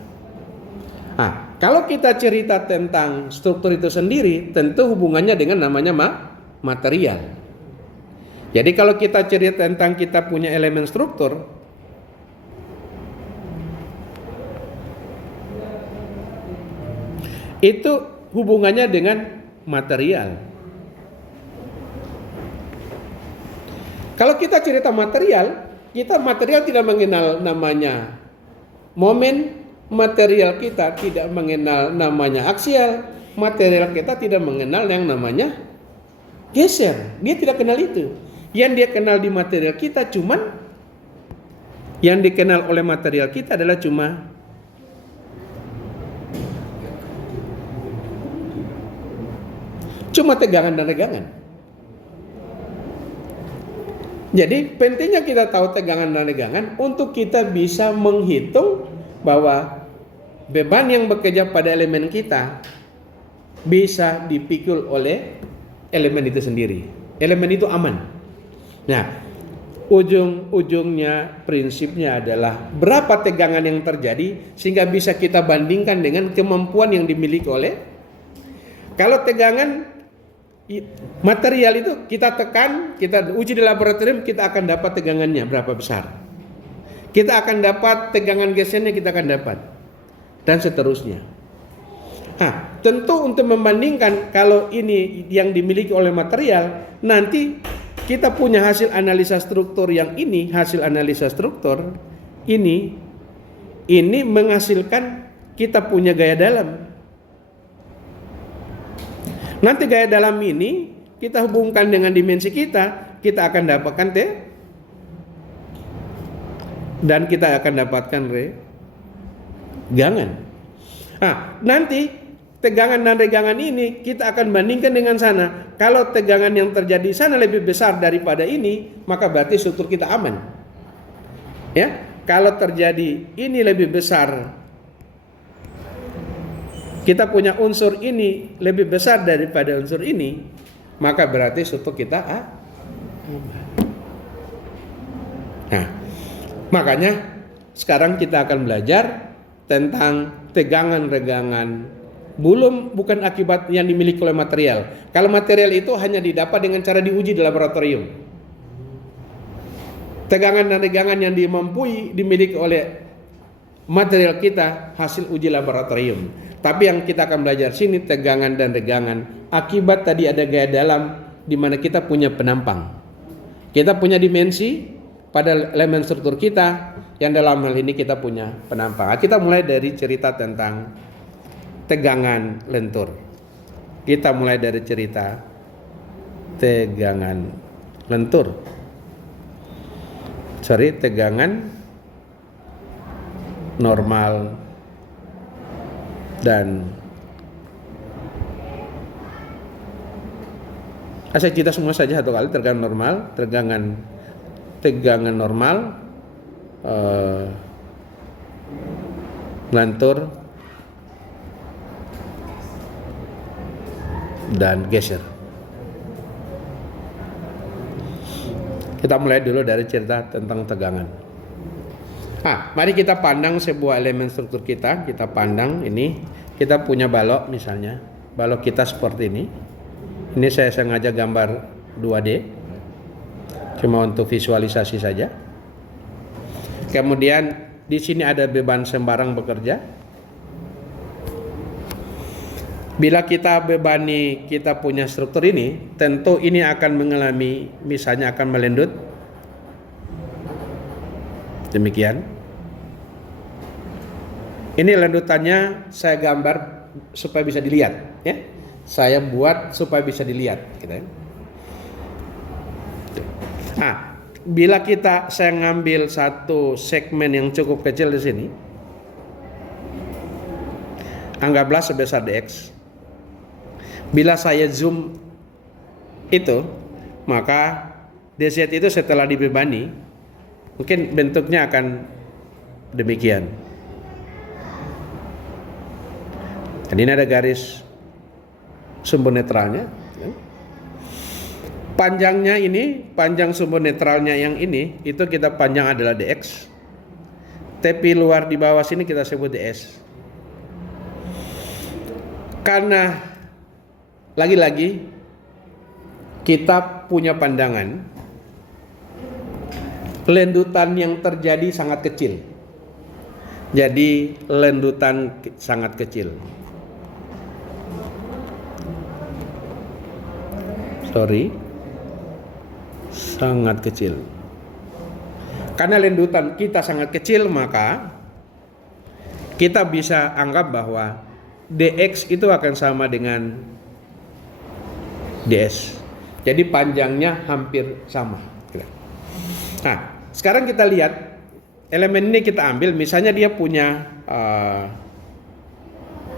Nah, kalau kita cerita tentang struktur itu sendiri, tentu hubungannya dengan namanya material. Jadi kalau kita cerita tentang kita punya elemen struktur, itu hubungannya dengan material. Kalau kita cerita material tidak mengenal namanya momen, material kita tidak mengenal namanya aksial, material kita tidak mengenal yang namanya geser. Dia tidak kenal itu. Yang dia kenal di material kita yang dikenal oleh material kita adalah cuma tegangan dan regangan. Jadi pentingnya kita tahu tegangan dan regangan untuk kita bisa menghitung bahwa beban yang bekerja pada elemen kita bisa dipikul oleh elemen itu sendiri. Elemen itu aman. Nah, ujung-ujungnya prinsipnya adalah berapa tegangan yang terjadi sehingga bisa kita bandingkan dengan kemampuan yang dimiliki oleh. Kalau tegangan material itu kita tekan, kita uji di laboratorium, kita akan dapat tegangannya berapa besar. Kita akan dapat tegangan gesernya, kita akan dapat. Dan seterusnya. Nah, tentu untuk membandingkan kalau ini yang dimiliki oleh material, nanti kita punya hasil analisa struktur yang hasil analisa struktur ini menghasilkan kita punya gaya dalam. Nanti gaya dalam ini kita hubungkan dengan dimensi kita akan dapatkan dan kita akan dapatkan regangan. Nah, nanti tegangan dan regangan ini kita akan bandingkan dengan sana. Kalau tegangan yang terjadi di sana lebih besar daripada ini, maka berarti struktur kita aman. Ya, kalau terjadi ini lebih besar, kita punya unsur ini lebih besar daripada unsur ini, maka berarti struktur kita aman. Nah, makanya sekarang kita akan belajar tentang tegangan regangan bukan akibat yang dimiliki oleh material. Kalau material itu hanya didapat dengan cara diuji di laboratorium. Tegangan dan regangan yang dimiliki oleh material kita hasil uji laboratorium. Tapi yang kita akan belajar sini tegangan dan regangan akibat tadi ada gaya dalam di mana kita punya penampang. Kita punya dimensi pada elemen struktur kita yang dalam hal ini kita punya penampang. Kita mulai dari cerita tentang tegangan lentur. Kita mulai dari cerita tegangan lentur. Tegangan normal dan saya cerita semua saja satu kali. Tegangan normal, lentur dan geser. Kita mulai dulu dari cerita tentang tegangan. Mari kita pandang sebuah elemen struktur kita. Kita pandang ini, kita punya balok misalnya. Balok kita seperti ini. Ini saya sengaja gambar 2D. Cuma untuk visualisasi saja. Kemudian di sini ada beban sembarang bekerja. Bila kita bebani, kita punya struktur ini, tentu ini akan mengalami, misalnya akan melendut. Demikian. Ini lendutannya saya gambar supaya bisa dilihat, ya. Saya buat supaya bisa dilihat, gitu ya. Bila saya ngambil satu segmen yang cukup kecil di sini, anggaplah sebesar dx. Bila saya zoom itu, maka dz itu setelah dibebani, mungkin bentuknya akan demikian. Dan ini ada garis sumber netralnya. Panjangnya ini, panjang sumbu netralnya yang ini, itu kita panjang adalah dx. Tepi luar di bawah sini kita sebut ds. Karena lagi-lagi kita punya pandangan lendutan yang terjadi sangat kecil. Jadi lendutan sangat kecil. Sangat kecil. Karena lendutan kita sangat kecil, maka kita bisa anggap bahwa dx itu akan sama dengan ds. Jadi panjangnya hampir sama. Nah, sekarang kita lihat elemen ini kita ambil, misalnya dia punya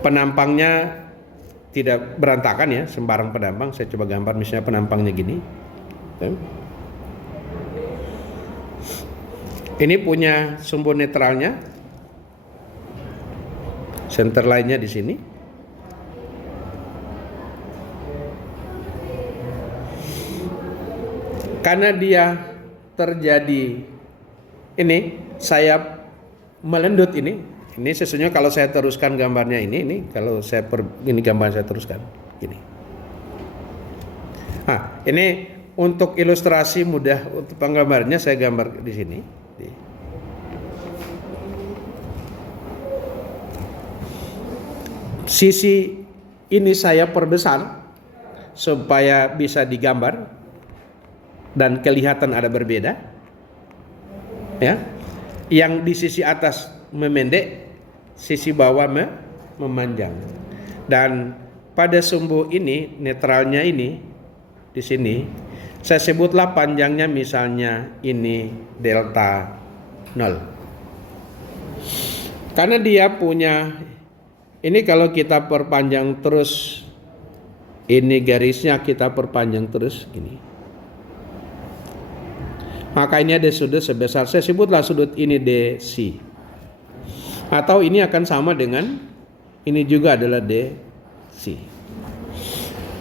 penampangnya tidak berantakan ya, sembarang penampang. Saya coba gambar misalnya penampangnya gini. Ini punya sumbu netralnya, center line-nya di sini. Karena dia terjadi ini, saya melendut ini sesungguhnya kalau saya teruskan gambarnya ini kalau saya ini gambar saya teruskan ini. Nah, ini untuk ilustrasi mudah untuk penggambarnya saya gambar di sini. Sisi ini saya perbesar supaya bisa digambar dan kelihatan ada berbeda. Ya. Yang di sisi atas memendek, sisi bawah memanjang. Dan pada sumbu ini, netralnya ini di sini saya sebutlah panjangnya misalnya ini delta 0. Karena dia punya ini, kalau kita perpanjang terus ini garisnya kita perpanjang terus ini, maka ini ada sudut sebesar, saya sebutlah sudut ini DC. Atau ini akan sama dengan ini juga adalah DC.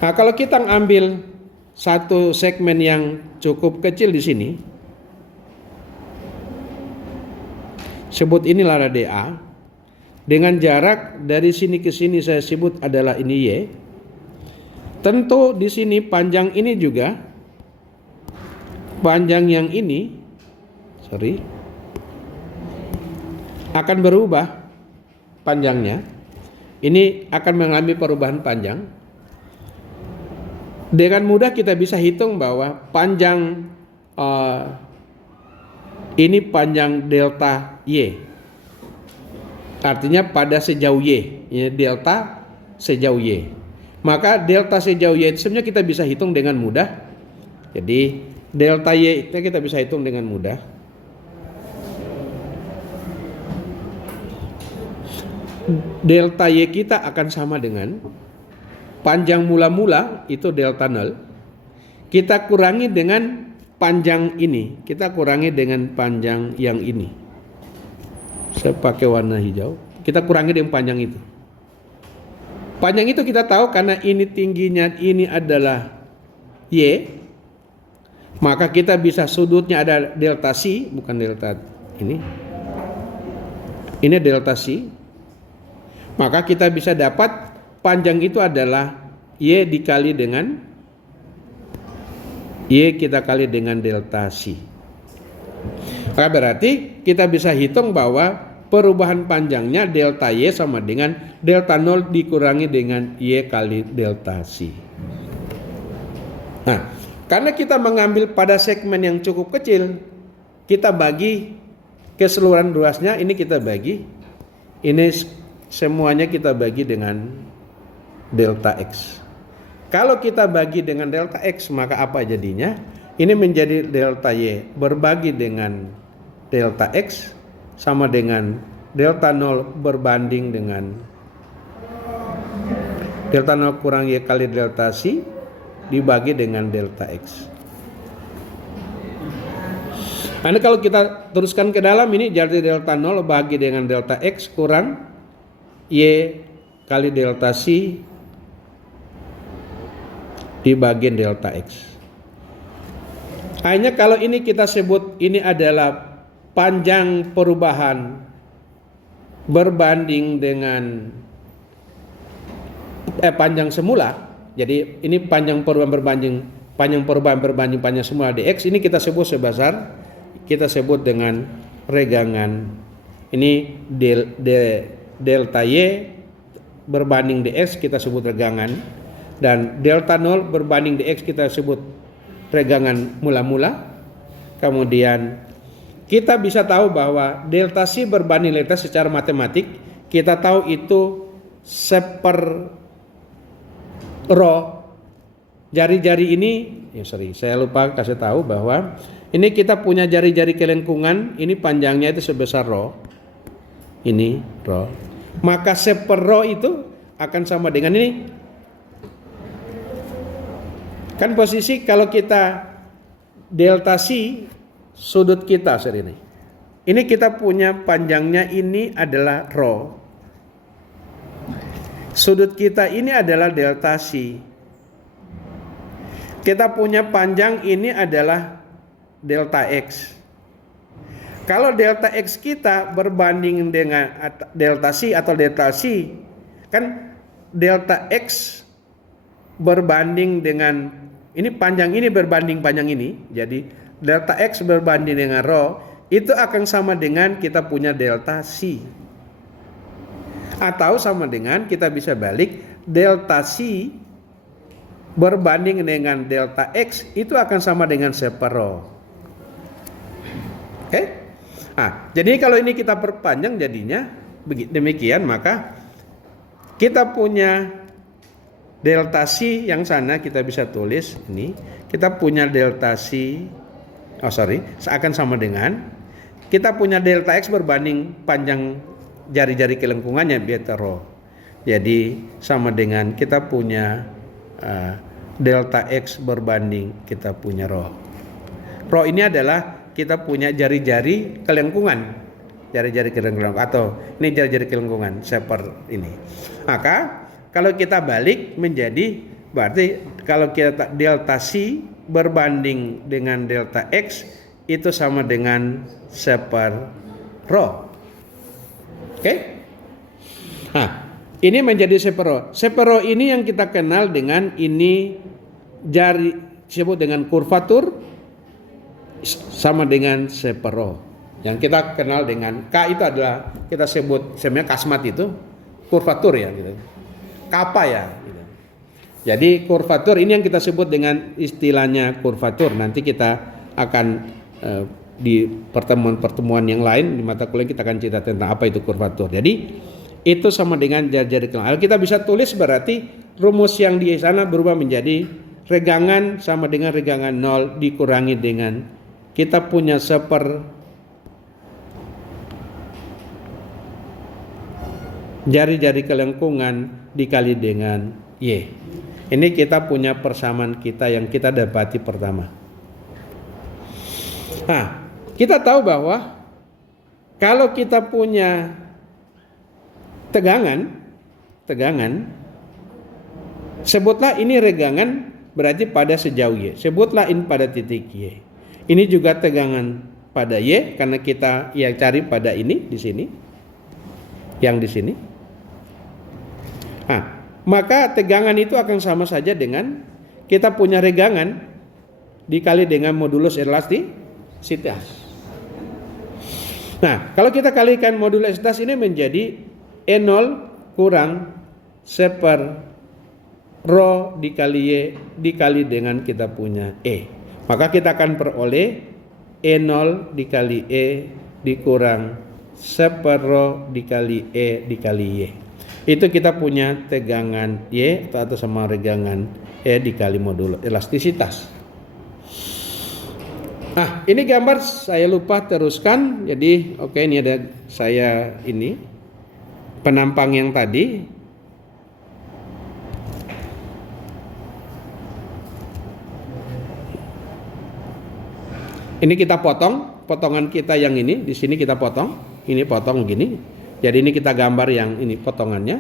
Nah, kalau kita ambil satu segmen yang cukup kecil di sini, sebut inilah DA, dengan jarak dari sini ke sini saya sebut adalah ini Y. Tentu di sini panjang ini juga, panjang yang ini akan berubah panjangnya. Ini akan mengalami perubahan panjang. Dengan mudah kita bisa hitung bahwa panjang ini panjang delta Y. Artinya pada sejauh Y, ya, delta sejauh Y. Maka delta sejauh Y itu sebenarnya kita bisa hitung dengan mudah. Jadi delta Y itu kita bisa hitung dengan mudah. Delta Y kita akan sama dengan panjang mula-mula itu delta 0. Kita kurangi dengan panjang ini. Kita kurangi dengan panjang yang ini. Saya pakai warna hijau. Kita kurangi dengan panjang itu. Panjang itu kita tahu karena ini tingginya ini adalah Y. Maka kita bisa sudutnya ada delta C, bukan delta ini. Ini delta C. Maka kita bisa dapat panjang itu adalah Y dikali dengan Y kita kali dengan delta C. Maka berarti kita bisa hitung bahwa perubahan panjangnya delta Y sama dengan delta 0 dikurangi dengan Y kali delta C. Nah, karena kita mengambil pada segmen yang cukup kecil, kita bagi keseluruhan ruasnya, ini kita bagi, ini semuanya kita bagi dengan delta X. Kalau kita bagi dengan delta X, maka apa jadinya? Ini menjadi delta Y berbagi dengan delta X sama dengan delta 0 berbanding dengan delta 0 kurang Y kali delta C dibagi dengan delta X. Nah, kalau kita teruskan ke dalam ini jadi delta 0 bagi dengan delta X kurang Y kali delta C dibagi delta X. Hanya kalau ini kita sebut ini adalah panjang perubahan berbanding dengan panjang semula. Jadi ini panjang perubahan berbanding panjang semula dx, ini kita sebut kita sebut dengan regangan. Ini delta y berbanding dx kita sebut regangan, dan delta 0 berbanding dx kita sebut regangan mula-mula. Kemudian kita bisa tahu bahwa delta C berbanding delta secara matematik, kita tahu itu seper-rho. Jari-jari ini, saya lupa kasih tahu bahwa ini kita punya jari-jari kelengkungan, ini panjangnya itu sebesar rho. Ini rho. Maka seper-rho itu akan sama dengan ini. Kan posisi kalau kita delta C sudut kita saat ini. Ini kita punya panjangnya ini adalah rho. Sudut kita ini adalah delta C. Kita punya panjang ini adalah delta X. Kalau delta X kita berbanding dengan delta C atau delta C, kan delta X berbanding dengan ini panjang ini berbanding panjang ini. Jadi delta X berbanding dengan rho, itu akan sama dengan kita punya delta C. Atau sama dengan kita bisa balik delta C berbanding dengan delta X itu akan sama dengan seper-rho. Oke? Nah, jadi kalau ini kita perpanjang jadinya demikian, maka kita punya delta C yang sana kita bisa tulis ini, kita punya delta C akan sama dengan kita punya delta X berbanding panjang jari-jari kelengkungannya beta rho. Jadi sama dengan kita punya delta X berbanding kita punya rho. Rho ini adalah kita punya jari-jari kelengkungan, atau ini jari-jari kelengkungan seper ini. Maka kalau kita balik menjadi berarti kalau kita delta C berbanding dengan delta X itu sama dengan seper rho. Oke? Nah, ini menjadi seper-rho. Seper-rho ini yang kita kenal dengan ini jari disebut dengan kurvatur sama dengan seper-rho. Yang kita kenal dengan K itu adalah kita sebut sebenarnya kasmat itu kurvatur ya gitu. Kappa ya gitu. Jadi kurvatur ini yang kita sebut dengan istilahnya kurvatur. Nanti kita akan di pertemuan-pertemuan yang lain di mata kuliah kita akan cerita tentang apa itu kurvatur. Jadi itu sama dengan jari-jari kelengkungan. Kita bisa tulis berarti rumus yang di sana berubah menjadi regangan sama dengan regangan 0 dikurangi dengan kita punya seper jari-jari kelengkungan dikali dengan Y. Ini kita punya persamaan kita yang kita dapati pertama. Nah, kita tahu bahwa kalau kita punya tegangan, sebutlah ini regangan berarti pada sejauh Y. Sebutlah ini pada titik Y. Ini juga tegangan pada Y karena kita yang cari pada ini di sini, yang di sini. Nah, maka tegangan itu akan sama saja dengan kita punya regangan dikali dengan modulus elastisitas. Nah, kalau kita kalikan modulus elastisitas ini menjadi E0 kurang seper rho dikali Y dikali dengan kita punya E. Maka kita akan peroleh E0 dikali E dikurang seper rho dikali E dikali Y. Itu kita punya tegangan Y atau sama regangan E dikali modulus elastisitas. Nah, ini gambar saya lupa teruskan. Jadi oke, ini ada saya ini penampang yang tadi. Ini kita potong, potongan kita yang ini di sini kita potong, ini potong gini. Jadi ini kita gambar yang ini potongannya.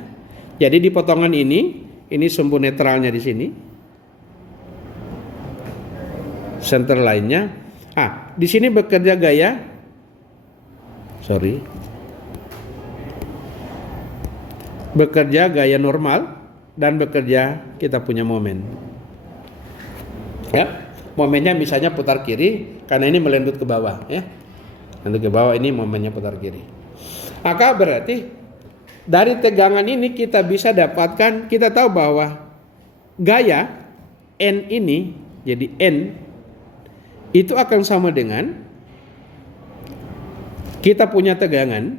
Jadi di potongan ini sumbu netralnya di sini. center lainnya. Di sini bekerja gaya, bekerja gaya normal dan bekerja kita punya momen. Ya, momennya misalnya putar kiri karena ini melendut ke bawah, ya. Nanti ke bawah ini momennya putar kiri. Maka berarti dari tegangan ini kita bisa dapatkan, kita tahu bahwa gaya N ini, jadi N itu akan sama dengan kita punya tegangan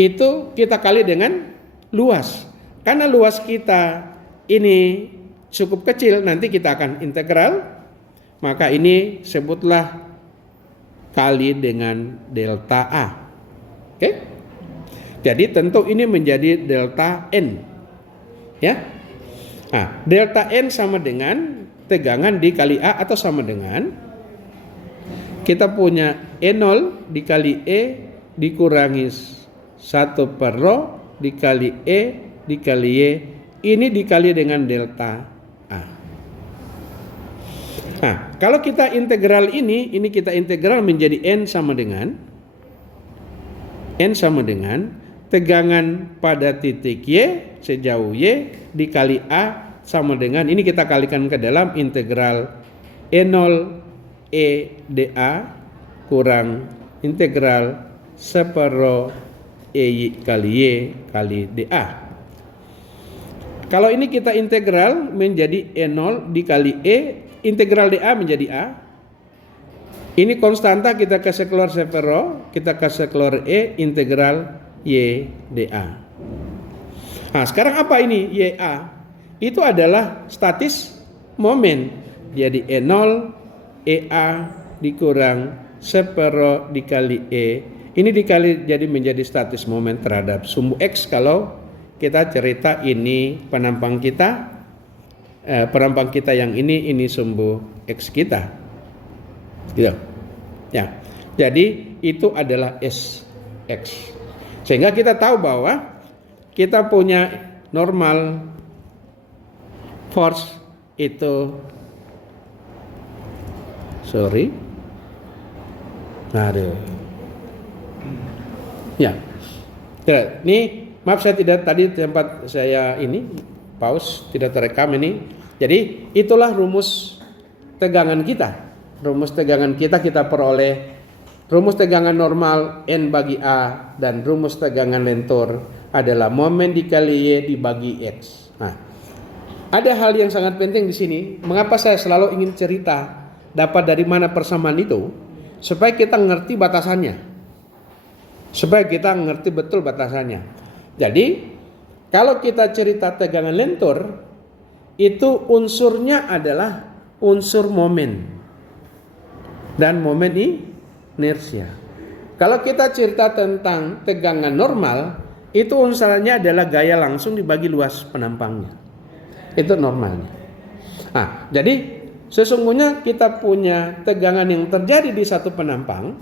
itu kita kali dengan luas. Karena luas kita ini cukup kecil, nanti kita akan integral, maka ini sebutlah kali dengan delta A. Oke? Jadi tentu ini menjadi delta N. Ya. Delta N sama dengan tegangan dikali A, atau sama dengan kita punya E0 dikali E dikurangi 1 per rho dikali E dikali Y, ini dikali dengan delta A. Kalau kita integral ini kita integral menjadi N sama dengan tegangan pada titik Y sejauh Y dikali A sama dengan, ini kita kalikan ke dalam integral E0 E dA kurang integral 1 per rho E kali Y kali dA. Kalau ini kita integral menjadi E0 dikali E, integral dA menjadi A. Ini konstanta, kita kasih keluar 1 per rho, kita kasih keluar E, integral Y dA. Sekarang apa ini YA? Itu adalah statis momen. Jadi E0 EA dikurang 1 per rho dikali E. Ini dikali jadi menjadi statis momen terhadap sumbu X kalau kita cerita ini penampang kita yang ini sumbu X kita. Gitu. Ya. Jadi itu adalah SX. Sehingga kita tahu bahwa kita punya normal force itu ya. Ini maaf saya tidak tadi tempat saya ini pause tidak terekam ini. Jadi itulah rumus tegangan kita. Rumus tegangan kita peroleh rumus tegangan normal N bagi A, dan rumus tegangan lentur adalah momen dikali Y dibagi X. Ada hal yang sangat penting di sini. Mengapa saya selalu ingin cerita dapat dari mana persamaan itu? Supaya kita ngerti batasannya. Supaya kita ngerti betul batasannya. Jadi, kalau kita cerita tegangan lentur, itu unsurnya adalah unsur momen dan momen inersia. Kalau kita cerita tentang tegangan normal, itu unsurnya adalah gaya langsung dibagi luas penampangnya. Itu normalnya. Jadi sesungguhnya kita punya tegangan yang terjadi di satu penampang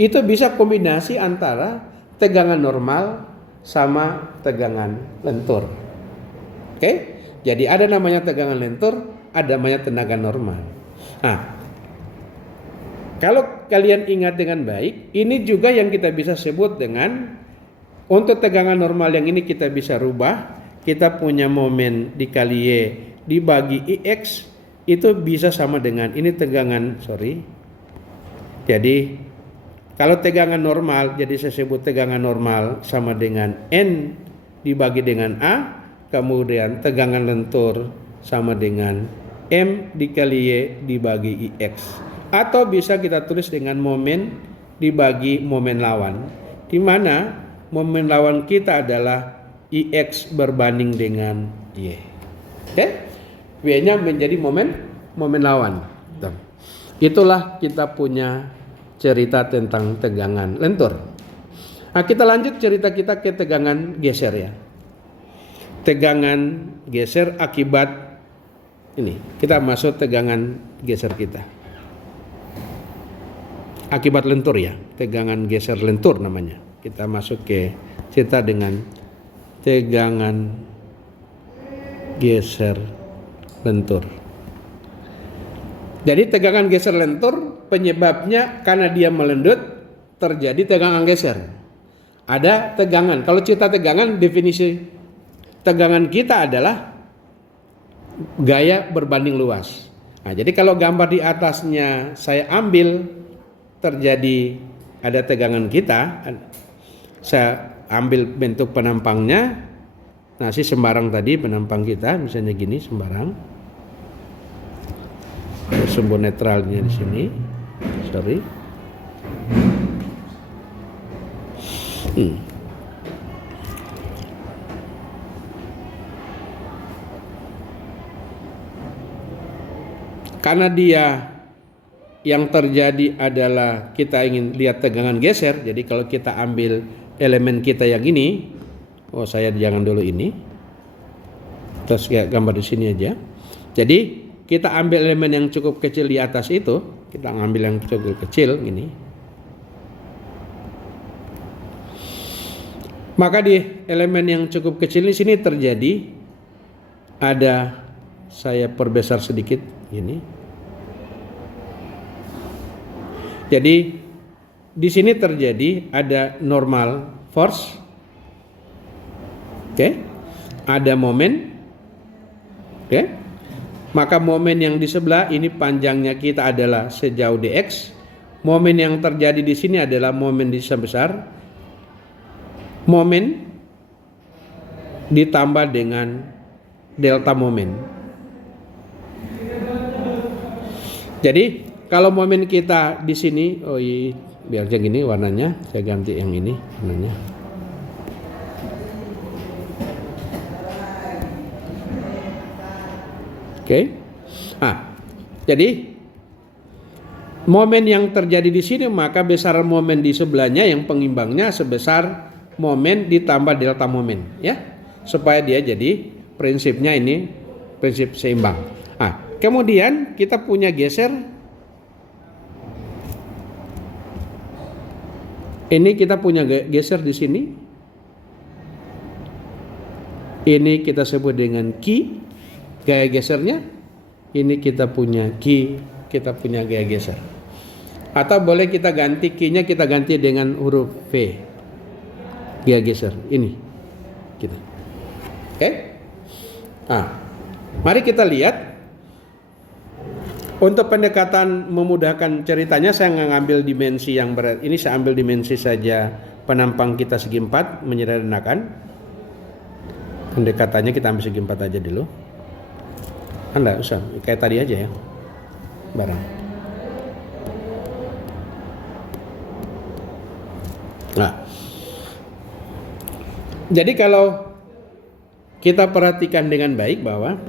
itu bisa kombinasi antara tegangan normal sama tegangan lentur. Oke? Jadi ada namanya tegangan lentur, ada namanya tenaga normal. Kalau kalian ingat dengan baik, ini juga yang kita bisa sebut dengan untuk tegangan normal yang ini kita bisa rubah. Kita punya momen dikali Y dibagi IX itu bisa sama dengan ini tegangan, Jadi kalau tegangan normal, jadi saya sebut tegangan normal sama dengan N dibagi dengan A, kemudian tegangan lentur sama dengan M dikali Y dibagi IX. Atau bisa kita tulis dengan momen dibagi momen lawan, di mana momen lawan kita adalah IX berbanding dengan Y. Oke? Y-nya menjadi momen lawan. Itulah kita punya cerita tentang tegangan lentur. Kita lanjut cerita kita ke tegangan geser ya. Tegangan geser akibat ini. Kita masuk tegangan geser kita. Akibat lentur ya. Tegangan geser lentur namanya. Kita masuk ke cerita dengan tegangan geser lentur. Jadi tegangan geser lentur penyebabnya karena dia melendut terjadi tegangan geser. Ada tegangan. Kalau cerita tegangan, definisi tegangan kita adalah gaya berbanding luas. Nah, jadi kalau gambar di atasnya saya ambil terjadi ada tegangan kita, saya ambil bentuk penampangnya. Nah, si sembarang tadi penampang kita misalnya gini sembarang. Sumber netralnya di sini. Sorry. Karena dia yang terjadi adalah kita ingin lihat tegangan geser. Jadi kalau kita ambil elemen kita yang ini, saya jangan dulu ini. Terus ya gambar di sini aja. Jadi kita ambil elemen yang cukup kecil di atas itu, kita ambil yang cukup kecil ini. Maka di elemen yang cukup kecil di sini terjadi ada, saya perbesar sedikit ini. Jadi di sini terjadi ada normal force. Oke. Ada momen. Oke. Maka momen yang di sebelah ini panjangnya kita adalah sejauh dx. Momen yang terjadi di sini adalah momen di sebesar momen ditambah dengan delta momen. Jadi kalau momen kita di sini, biar yang gini warnanya, saya ganti yang ini warnanya. Oke. Jadi momen yang terjadi di sini maka besaran momen di sebelahnya yang pengimbangnya sebesar momen ditambah delta momen, ya. Supaya dia jadi prinsipnya ini prinsip seimbang. Kemudian kita punya geser. Ini kita punya geser di sini. Ini kita sebut dengan Q. Gaya gesernya, ini kita punya Q, kita punya gaya geser. Atau boleh kita ganti Q-nya, kita ganti dengan huruf V. Gaya geser ini gitu. Oke? Mari kita lihat. Untuk pendekatan memudahkan ceritanya, saya ngambil dimensi yang berat. Ini saya ambil dimensi saja penampang kita segi 4 menyederhanakan. Pendekatannya kita ambil segi 4 aja dulu. Enggak usah, kayak tadi aja ya. Barang. Jadi kalau kita perhatikan dengan baik bahwa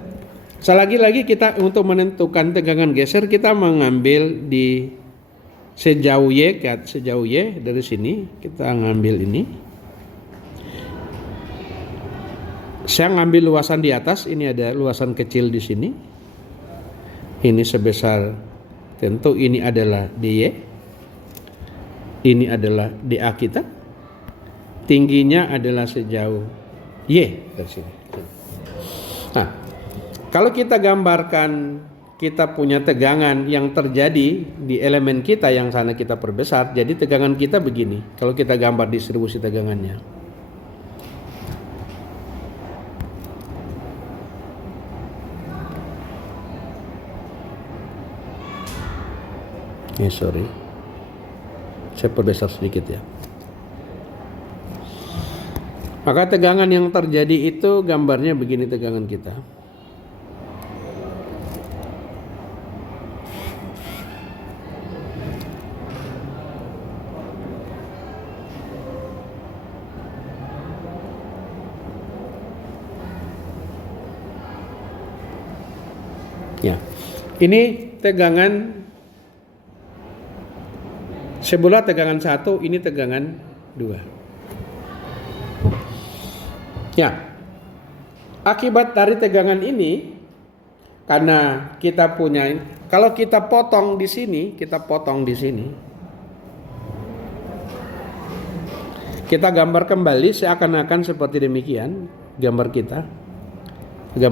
selagi-lagi kita untuk menentukan tegangan geser kita mengambil di sejauh Y dari sini kita ngambil ini. Saya ngambil luasan di atas, ini ada luasan kecil di sini. Ini sebesar, tentu ini adalah DY. Ini adalah DA kita. Tingginya adalah sejauh Y dari sini. Kalau kita gambarkan, kita punya tegangan yang terjadi di elemen kita yang sana kita perbesar. Jadi tegangan kita begini. Kalau kita gambar distribusi tegangannya. Sorry, saya perbesar sedikit ya. Maka tegangan yang terjadi itu gambarnya begini tegangan kita. Ya, ini tegangan sebelah tegangan 1, ini tegangan 2. Ya, akibat dari tegangan ini, karena kita punya, kalau kita potong di sini, kita gambar kembali seakan-akan seperti demikian gambar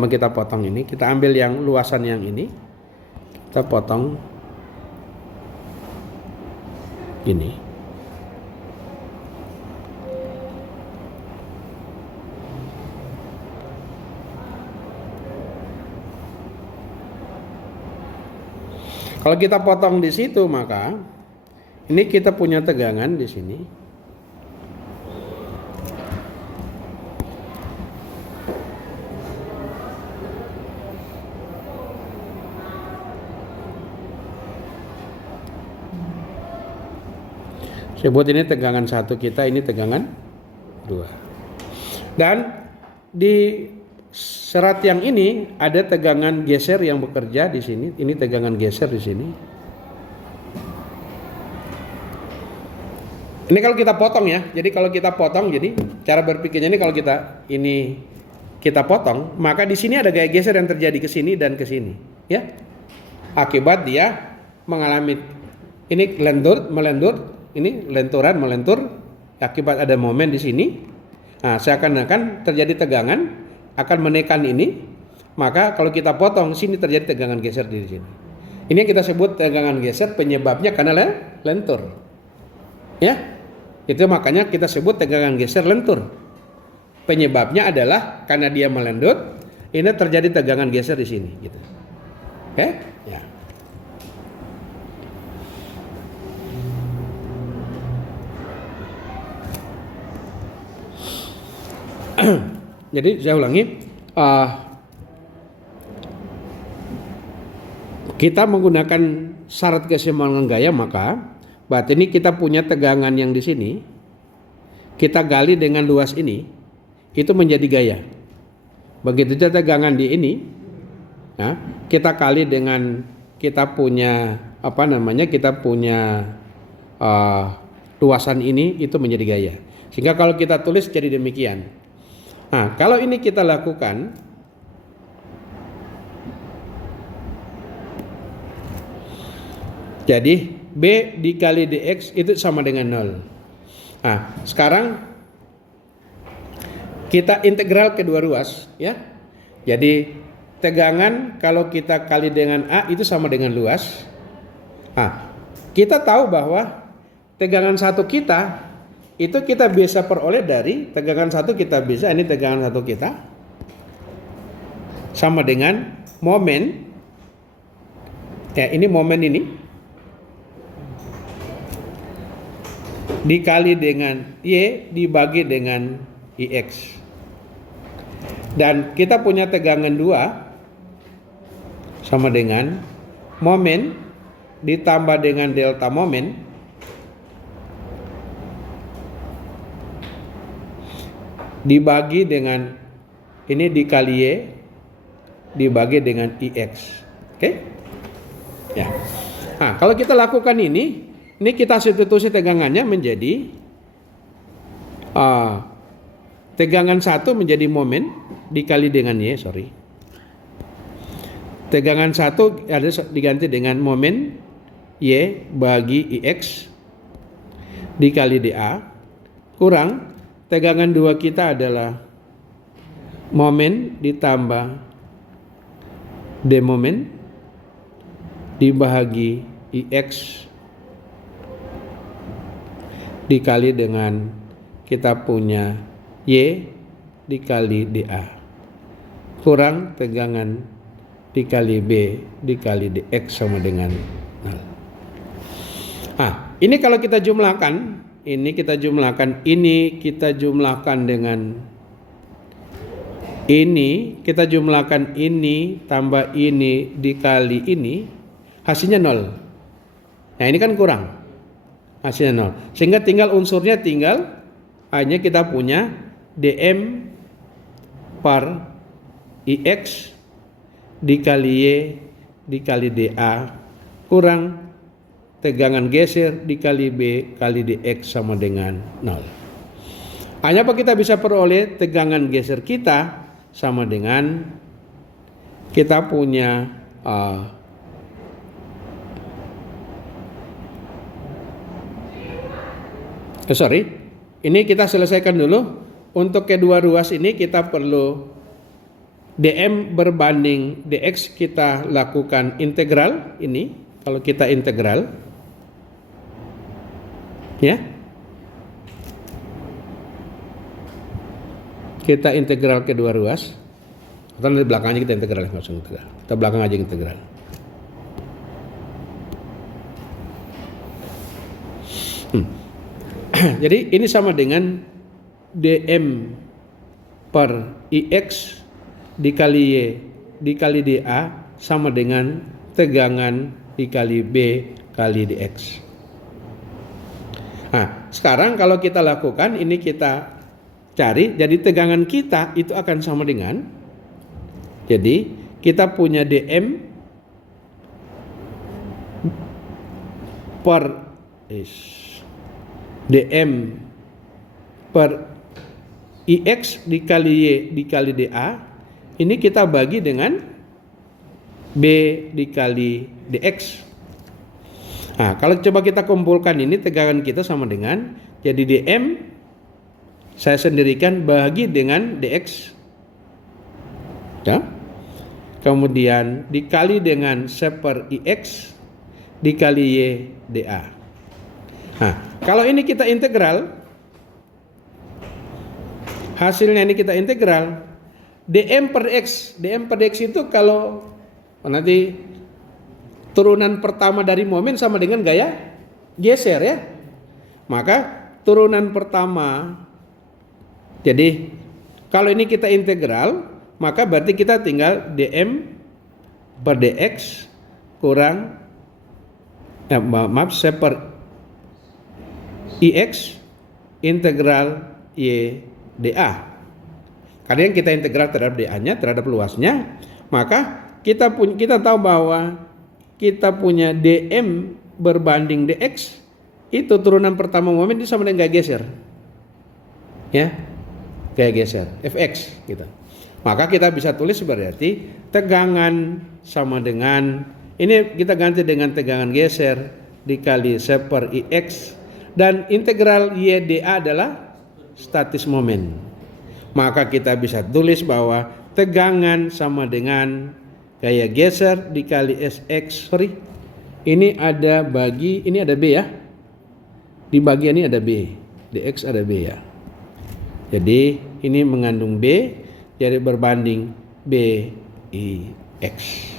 kita potong ini, kita ambil yang luasan yang ini, Kita potong ini. Kalau kita potong di situ, maka ini kita punya tegangan di sini. Sebut ini tegangan 1 kita, ini tegangan 2. Dan di serat yang ini ada tegangan geser yang bekerja di sini. Ini tegangan geser di sini. Ini kalau kita potong ya. Jadi kalau kita potong, jadi cara berpikirnya ini kalau kita potong, maka di sini ada gaya geser yang terjadi ke sini dan ke sini, ya. Akibat dia mengalami ini melentur, ini lenturan melentur akibat ada momen di sini. Nah, seakan-akan terjadi tegangan akan menekan ini, maka kalau kita potong sini terjadi tegangan geser di sini. Ini yang kita sebut tegangan geser, penyebabnya karena lentur. Ya. Itu makanya kita sebut tegangan geser lentur. Penyebabnya adalah karena dia melentur, ini terjadi tegangan geser di sini gitu. Oke? Ya. Jadi saya ulangi, kita menggunakan syarat keseimbangan gaya, maka berarti ini kita punya tegangan yang di sini, kita gali dengan luas ini, itu menjadi gaya. Begitu juga tegangan di ini, ya, kita kali dengan kita punya luasan ini, itu menjadi gaya. Sehingga kalau kita tulis jadi demikian. Nah, kalau ini kita lakukan, jadi B dikali dx itu sama dengan 0. Nah, sekarang kita integral kedua ruas, ya. Jadi tegangan kalau kita kali dengan A itu sama dengan luas. Nah, kita tahu bahwa tegangan 1 kita itu kita bisa peroleh dari tegangan 1 kita bisa, ini tegangan 1 kita sama dengan momen, ya ini momen ini dikali dengan Y dibagi dengan IX. Dan kita punya tegangan 2 sama dengan momen ditambah dengan delta momen dibagi dengan ini dikali Y dibagi dengan IX. Oke? Ya. Nah, kalau kita lakukan ini kita substitusi tegangannya menjadi tegangan 1 menjadi momen dikali dengan Y, Tegangan 1 ada diganti dengan momen Y bagi IX dikali dA kurang tegangan 2 kita adalah momen ditambah D momen dibagi IX dikali dengan kita punya Y dikali dA kurang tegangan dikali B dikali dx sama dengan 0. Nah, ini kalau kita jumlahkan, ini kita jumlahkan dengan ini, kita jumlahkan ini tambah ini dikali ini, hasilnya 0. Nah, ini kan kurang. Hasilnya 0. Sehingga tinggal unsurnya hanya kita punya dm per ix dikali y dikali dA kurang tegangan geser dikali B kali dx sama dengan 0. Hanya apa kita bisa peroleh tegangan geser kita sama dengan kita punya ini kita selesaikan dulu. Untuk kedua ruas ini kita perlu dm berbanding dx kita lakukan integral ini. Kalau kita integral, ya, kita integral kedua ruas. Atau di belakangnya kita integral, langsung integral. Kita belakang aja integral. Jadi ini sama dengan dm per ix dikali y dikali dA sama dengan tegangan dikali b kali dx. Nah, sekarang kalau kita lakukan ini, kita cari, jadi tegangan kita itu akan sama dengan, jadi kita punya dm per dm per ix dikali y dikali dA, ini kita bagi dengan b dikali dx. Nah, kalau coba kita kumpulkan ini, tegangan kita sama dengan, jadi dm saya sendirikan bagi dengan dx, ya, kemudian dikali dengan seper ix dikali y dA. Nah, kalau ini kita integral, hasilnya ini kita integral, dm per dx itu kalau nanti turunan pertama dari momen sama dengan gaya geser, ya, maka turunan pertama, jadi kalau ini kita integral, maka berarti kita tinggal dm per dx kurang seper ix integral y dA. Karena yang kita integral terhadap dA-nya, terhadap luasnya, maka kita tahu bahwa kita punya dm berbanding dx itu turunan pertama momen itu sama dengan gaya geser, ya, gaya geser fx gitu. Maka kita bisa tulis berarti tegangan sama dengan, ini kita ganti dengan tegangan geser dikali seper ix, dan integral y dA adalah statis momen. Maka kita bisa tulis bahwa tegangan sama dengan gaya geser dikali sx, ini ada bagi, ini ada b, ya, di bagian ini ada b, dx ada b, ya. Jadi ini mengandung b, jadi berbanding b i x.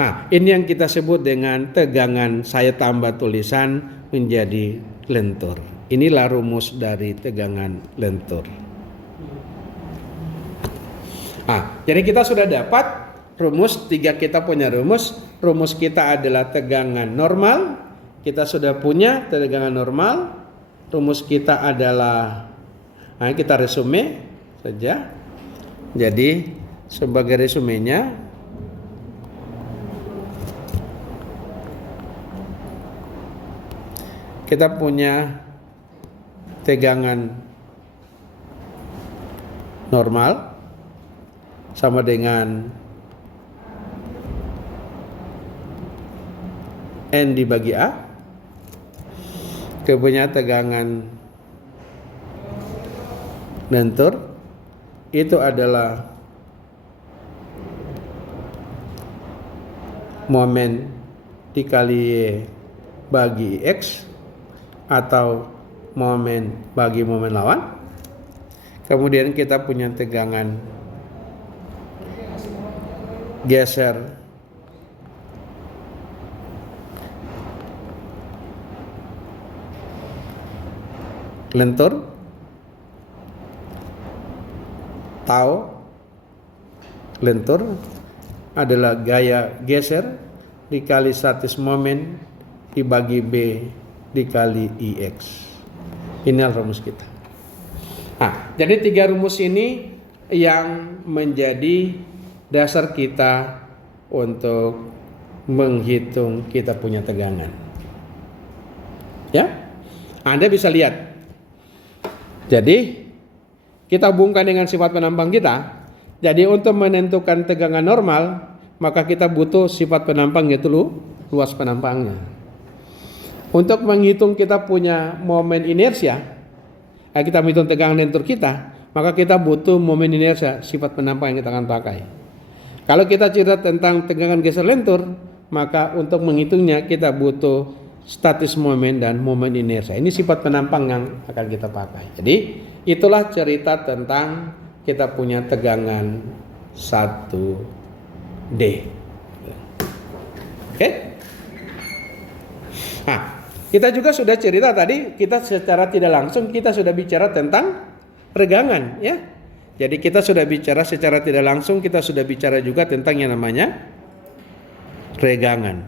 Nah, ini yang kita sebut dengan tegangan, saya tambah tulisan menjadi lentur. Inilah rumus dari tegangan lentur. Nah, jadi kita sudah dapat rumus, kita punya rumus. Rumus kita adalah tegangan normal. Kita sudah punya tegangan normal. Rumus kita adalah, nah, kita resume saja. Jadi sebagai resumenya, kita punya tegangan normal sama dengan N dibagi A. Kemudian tegangan lentur itu adalah momen dikali Y bagi X atau momen bagi momen lawan. Kemudian kita punya tegangan geser lentur, tau lentur adalah gaya geser dikali statis momen dibagi B dikali IX. Inilah rumus kita. Nah, jadi 3 rumus ini yang menjadi dasar kita untuk menghitung kita punya tegangan. Ya, Anda bisa lihat. Jadi kita hubungkan dengan sifat penampang kita. Jadi untuk menentukan tegangan normal, maka kita butuh sifat penampang, yaitu luas penampangnya. Untuk menghitung kita punya momen inersia, kita menghitung tegangan lentur kita, maka kita butuh momen inersia, sifat penampang yang kita akan pakai. Kalau kita cerita tentang tegangan geser lentur, maka untuk menghitungnya kita butuh statis momen dan momen inersia. Ini sifat penampang yang akan kita pakai. Jadi itulah cerita tentang kita punya tegangan 1D. Oke? Nah, kita juga sudah cerita tadi, kita secara tidak langsung kita sudah bicara tentang regangan, ya. Jadi kita sudah bicara secara tidak langsung, kita sudah bicara juga tentang yang namanya regangan.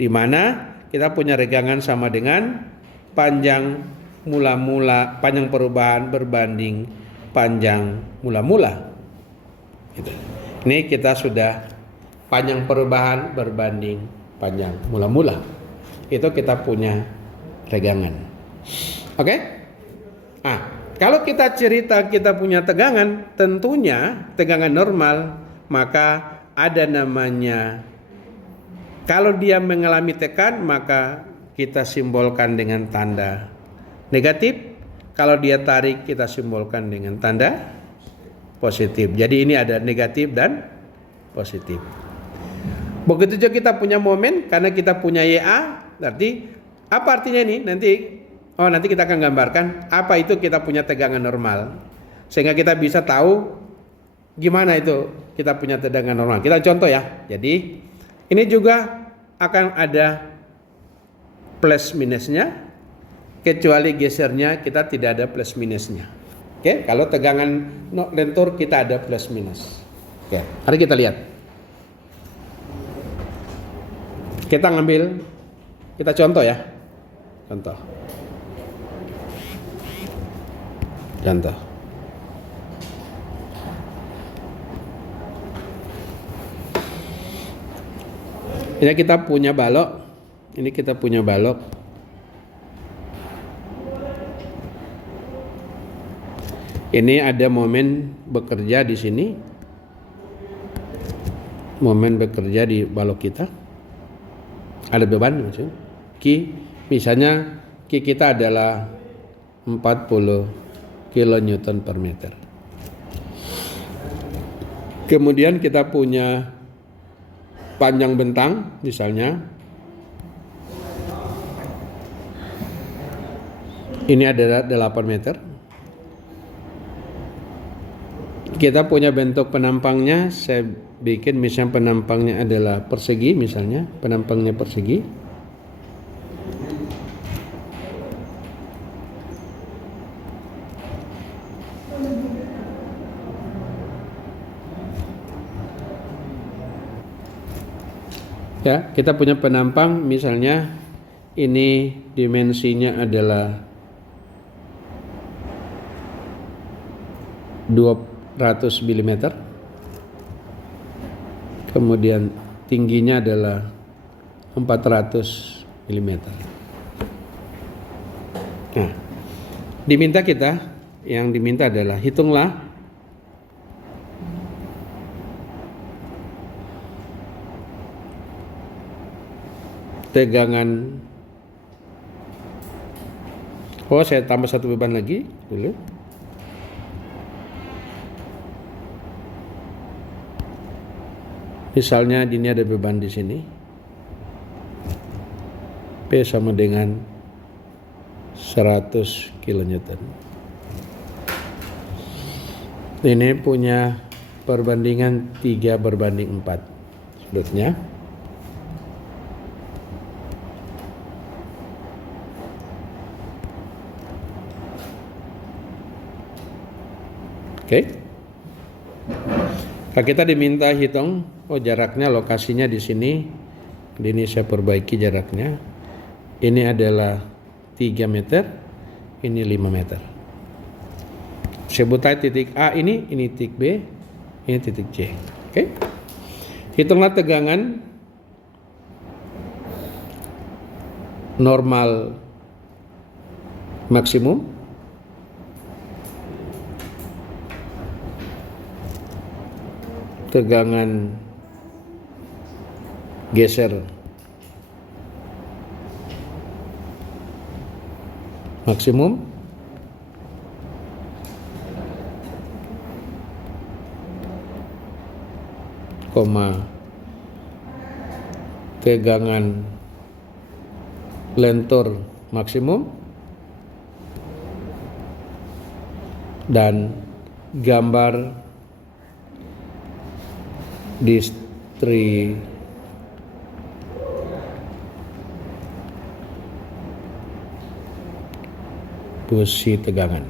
Di mana kita punya regangan sama dengan panjang mula-mula, panjang perubahan berbanding panjang mula-mula. Gitu. Ini kita sudah panjang perubahan berbanding panjang mula-mula. Itu kita punya regangan. Oke? Nah, kalau kita cerita kita punya tegangan, tentunya tegangan normal, maka ada namanya, kalau dia mengalami tekan, maka kita simbolkan dengan tanda negatif. Kalau dia tarik, kita simbolkan dengan tanda positif. Jadi ini ada negatif dan positif. Begitu juga kita punya momen, karena kita punya YA, berarti apa artinya ini? Nanti kita akan gambarkan apa itu kita punya tegangan normal, sehingga kita bisa tahu gimana itu kita punya tegangan normal. Kita contoh ya. Jadi ini juga akan ada plus minusnya, kecuali gesernya kita tidak ada plus minusnya. Oke, kalau tegangan lentur kita ada plus minus. Oke, mari kita lihat. Kita contoh ya. Contoh. Ini kita punya balok. Ini ada momen bekerja di sini. Momen bekerja di balok kita. Ada beban maksudnya. Misalnya Q kita adalah 40 kilonewton per meter. Kemudian kita punya panjang bentang misalnya ini adalah 8 meter. Kita punya bentuk penampangnya, saya bikin misalnya penampangnya adalah persegi, misalnya penampangnya persegi. Ya, kita punya penampang misalnya ini dimensinya adalah 200 mm. Kemudian tingginya adalah 400 mm. Nah, yang diminta adalah hitunglah tegangan. Saya tambah satu beban lagi dulu. Misalnya ini ada beban di sini. P sama dengan 100 kilonewton. Ini punya perbandingan 3/4 sudutnya. Oke. Kalau kita diminta hitung, jaraknya, lokasinya di sini. Ini saya perbaiki jaraknya. Ini adalah 3 meter, ini 5 meter. Sebut aja titik A ini titik B, ini titik C. Oke. Hitunglah tegangan normal maksimum. Tegangan geser maksimum, tegangan lentur maksimum, dan gambar distribusi tegangan.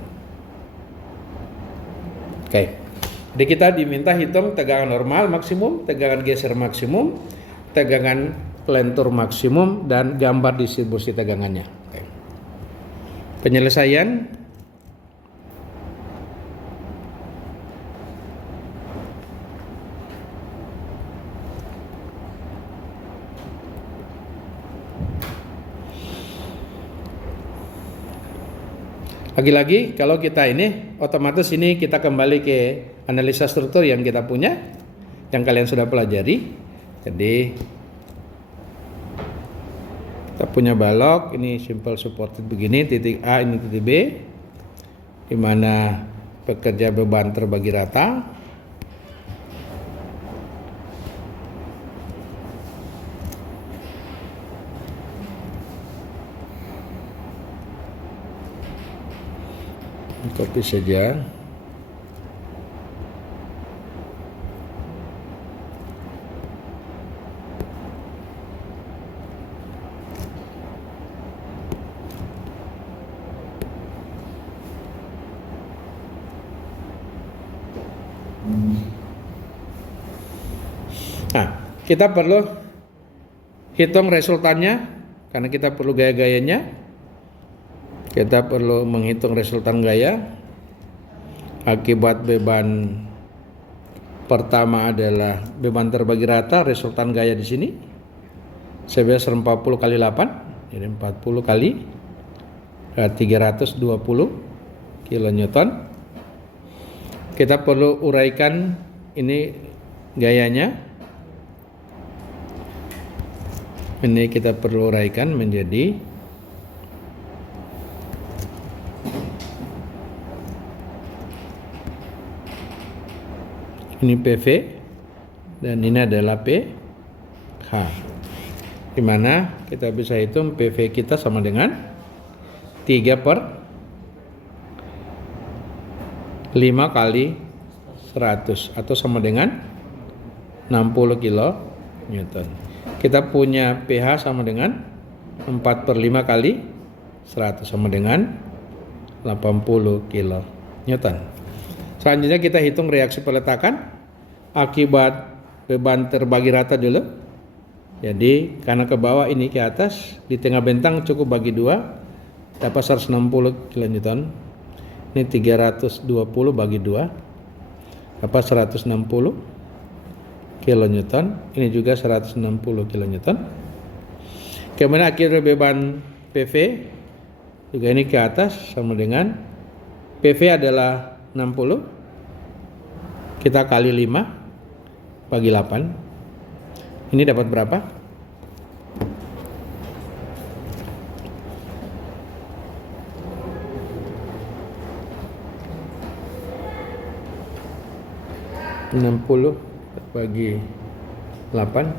Oke. Jadi kita diminta hitung tegangan normal maksimum, tegangan geser maksimum, tegangan lentur maksimum, dan gambar distribusi tegangannya. Oke. Penyelesaian lagi-lagi kalau kita ini otomatis ini kita kembali ke analisa struktur yang kita punya, yang kalian sudah pelajari. Jadi kita punya balok ini simple supported begini, titik A ini titik B, di mana pekerja beban terbagi rata. Copy saja. Nah, kita perlu hitung resultannya karena kita perlu gaya-gayanya. Kita perlu menghitung resultan gaya. Akibat beban pertama adalah beban terbagi rata, resultan gaya di sini sebesar 40 kali 8, jadi 40 kali 320 kilonewton. Kita perlu uraikan ini gayanya. Ini kita perlu uraikan menjadi ini PV dan ini adalah PH, di mana kita bisa hitung PV kita sama dengan 3/5 kali 100 atau sama dengan 60 kilo Newton. Kita punya PH sama dengan 4/5 kali 100 sama dengan 80 kilo Newton. Selanjutnya kita hitung reaksi peletakan akibat beban terbagi rata dulu. Jadi karena ke bawah ini ke atas, di tengah bentang cukup bagi 2, dapat 160 kN. Ini 320 bagi 2, dapat 160 kN. Ini juga 160 kN. Kemudian akhir beban PV juga ini ke atas sama dengan PV adalah 60, kita kali 5 bagi 8, ini dapat berapa? (60) bagi 8,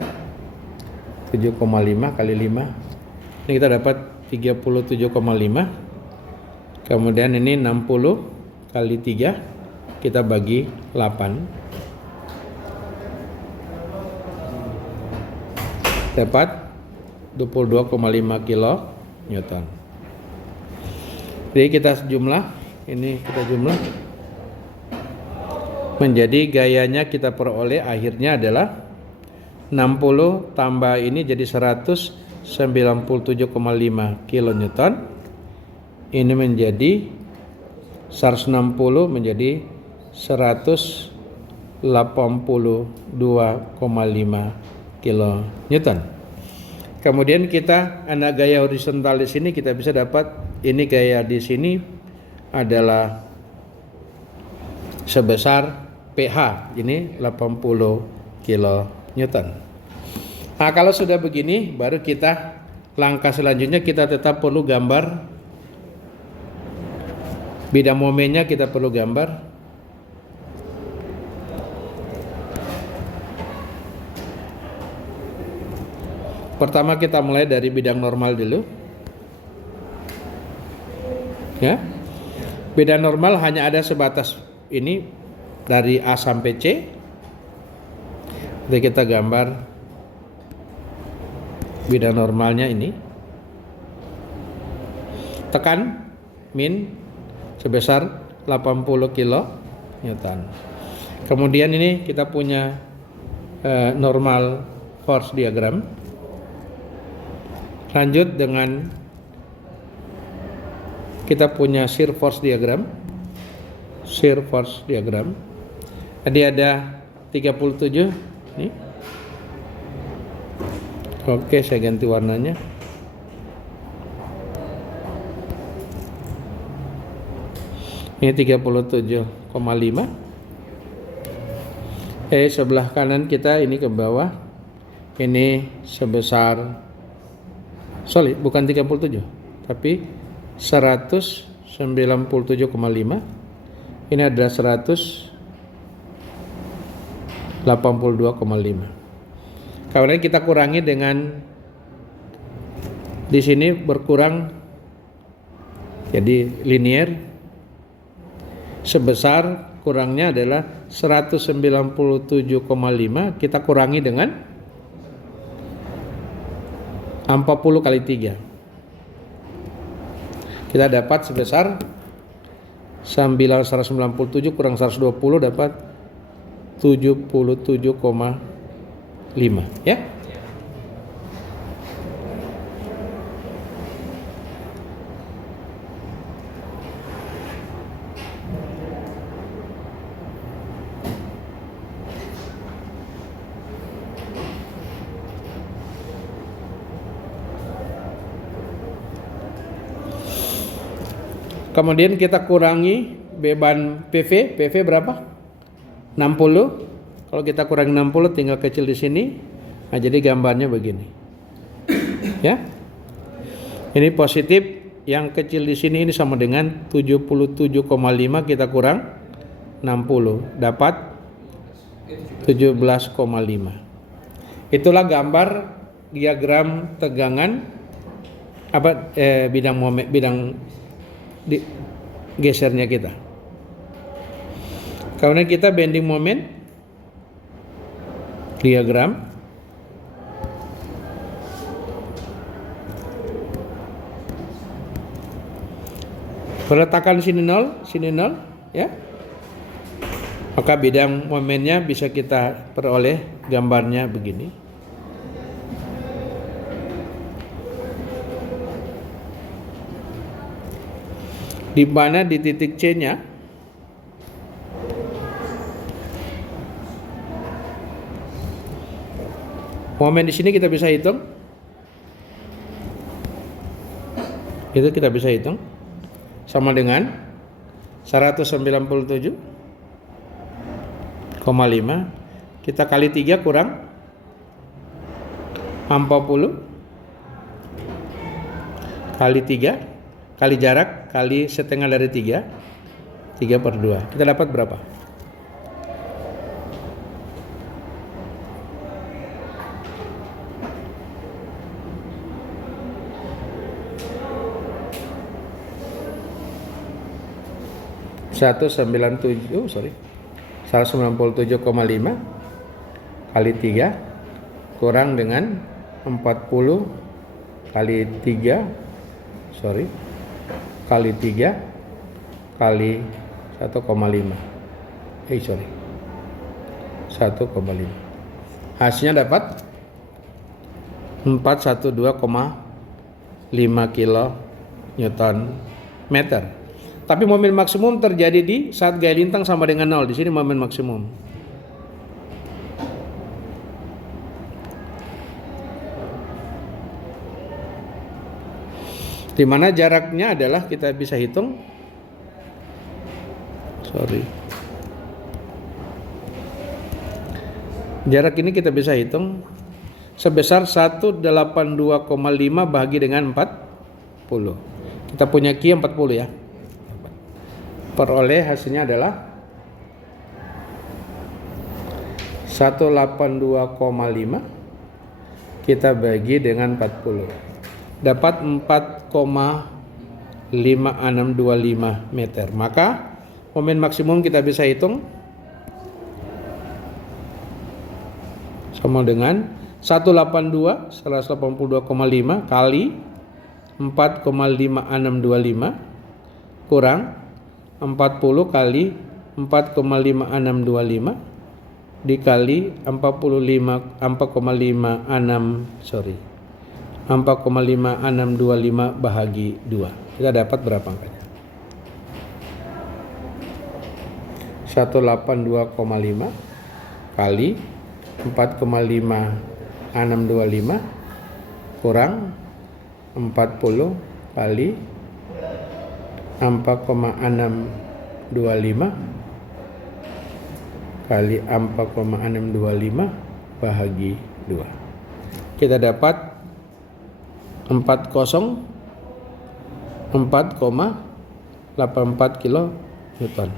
7,5 kali 5, ini kita dapat 37,5. Kemudian ini 60 kali 3 kita bagi 8, dapat 22,5 kilo Newton. Jadi kita jumlah, ini kita jumlah menjadi gayanya kita peroleh akhirnya adalah 60 tambah ini jadi 197,5 kilo Newton. Ini menjadi 160 menjadi 182,5 kilo Newton. Kemudian kita anak gaya horizontal di sini kita bisa dapat ini gaya di sini adalah sebesar PH ini 80 kilo Newton. Nah, kalau sudah begini baru kita langkah selanjutnya kita tetap perlu gambar bidang momennya, kita perlu gambar Pertama kita mulai dari bidang normal dulu. Ya. Bidang normal hanya ada sebatas ini dari A sampai C. Jadi kita gambar bidang normalnya ini. Tekan min sebesar 80 kilo Newton. Kemudian ini kita punya normal force diagram. Lanjut dengan kita punya shear force diagram. Shear force diagram. Tadi ada 37 nih. Oke, saya ganti warnanya. Ini 37,5. Sebelah kanan kita ini ke bawah. Ini sebesar bukan 37, tapi 197,5. Ini adalah 182,5. Kemudian kita kurangi dengan di sini berkurang jadi linear. Sebesar kurangnya adalah 197,5, kita kurangi dengan 40 kali 3. Kita dapat sebesar 197 kurang 120 dapat 77,5 ya. Kemudian kita kurangi beban PV. PV berapa? 60. Kalau kita kurangi 60 tinggal kecil di sini. Nah, jadi gambarnya begini. Ya. Ini positif, yang kecil di sini ini sama dengan 77,5 kita kurang 60 dapat 17,5. Itulah gambar diagram tegangan bidang gesernya kita. Kemudian kita bending moment diagram. Peletakan sini nol ya. Maka bidang momennya bisa kita peroleh gambarnya begini. Di mana di titik C-nya momen di sini kita bisa hitung. Itu kita bisa hitung sama dengan 197,5 kita kali 3 kurang 40 kali 3 kali jarak kali setengah dari 3 per 2. Kita dapat berapa? Satu 197,5 kali 3 kurang dengan 40 kali 3 kali 3 kali 1,5 1,5. Hasilnya dapat 412,5 kilo Newton meter. Tapi momen maksimum terjadi di saat gaya lintang sama dengan 0. Di sini momen maksimum. Di mana jaraknya adalah kita bisa hitung. Jarak ini kita bisa hitung sebesar 182,5 bahagi dengan 40. Kita punya Q 40 ya. Peroleh hasilnya adalah 182,5. kita bagi dengan 40. Dapat 4,5625 meter. Maka momen maksimum kita bisa hitung sama dengan 182 kali 4,5625 kurang 40 kali 4,5625 dikali 4,5625 bahagi 2. Kita dapat berapa angkanya? 182,5 kali 4,5625 kurang 40 kali 4,625 kali 4,625 bahagi 2. Kita dapat 4,84 kilo Newton.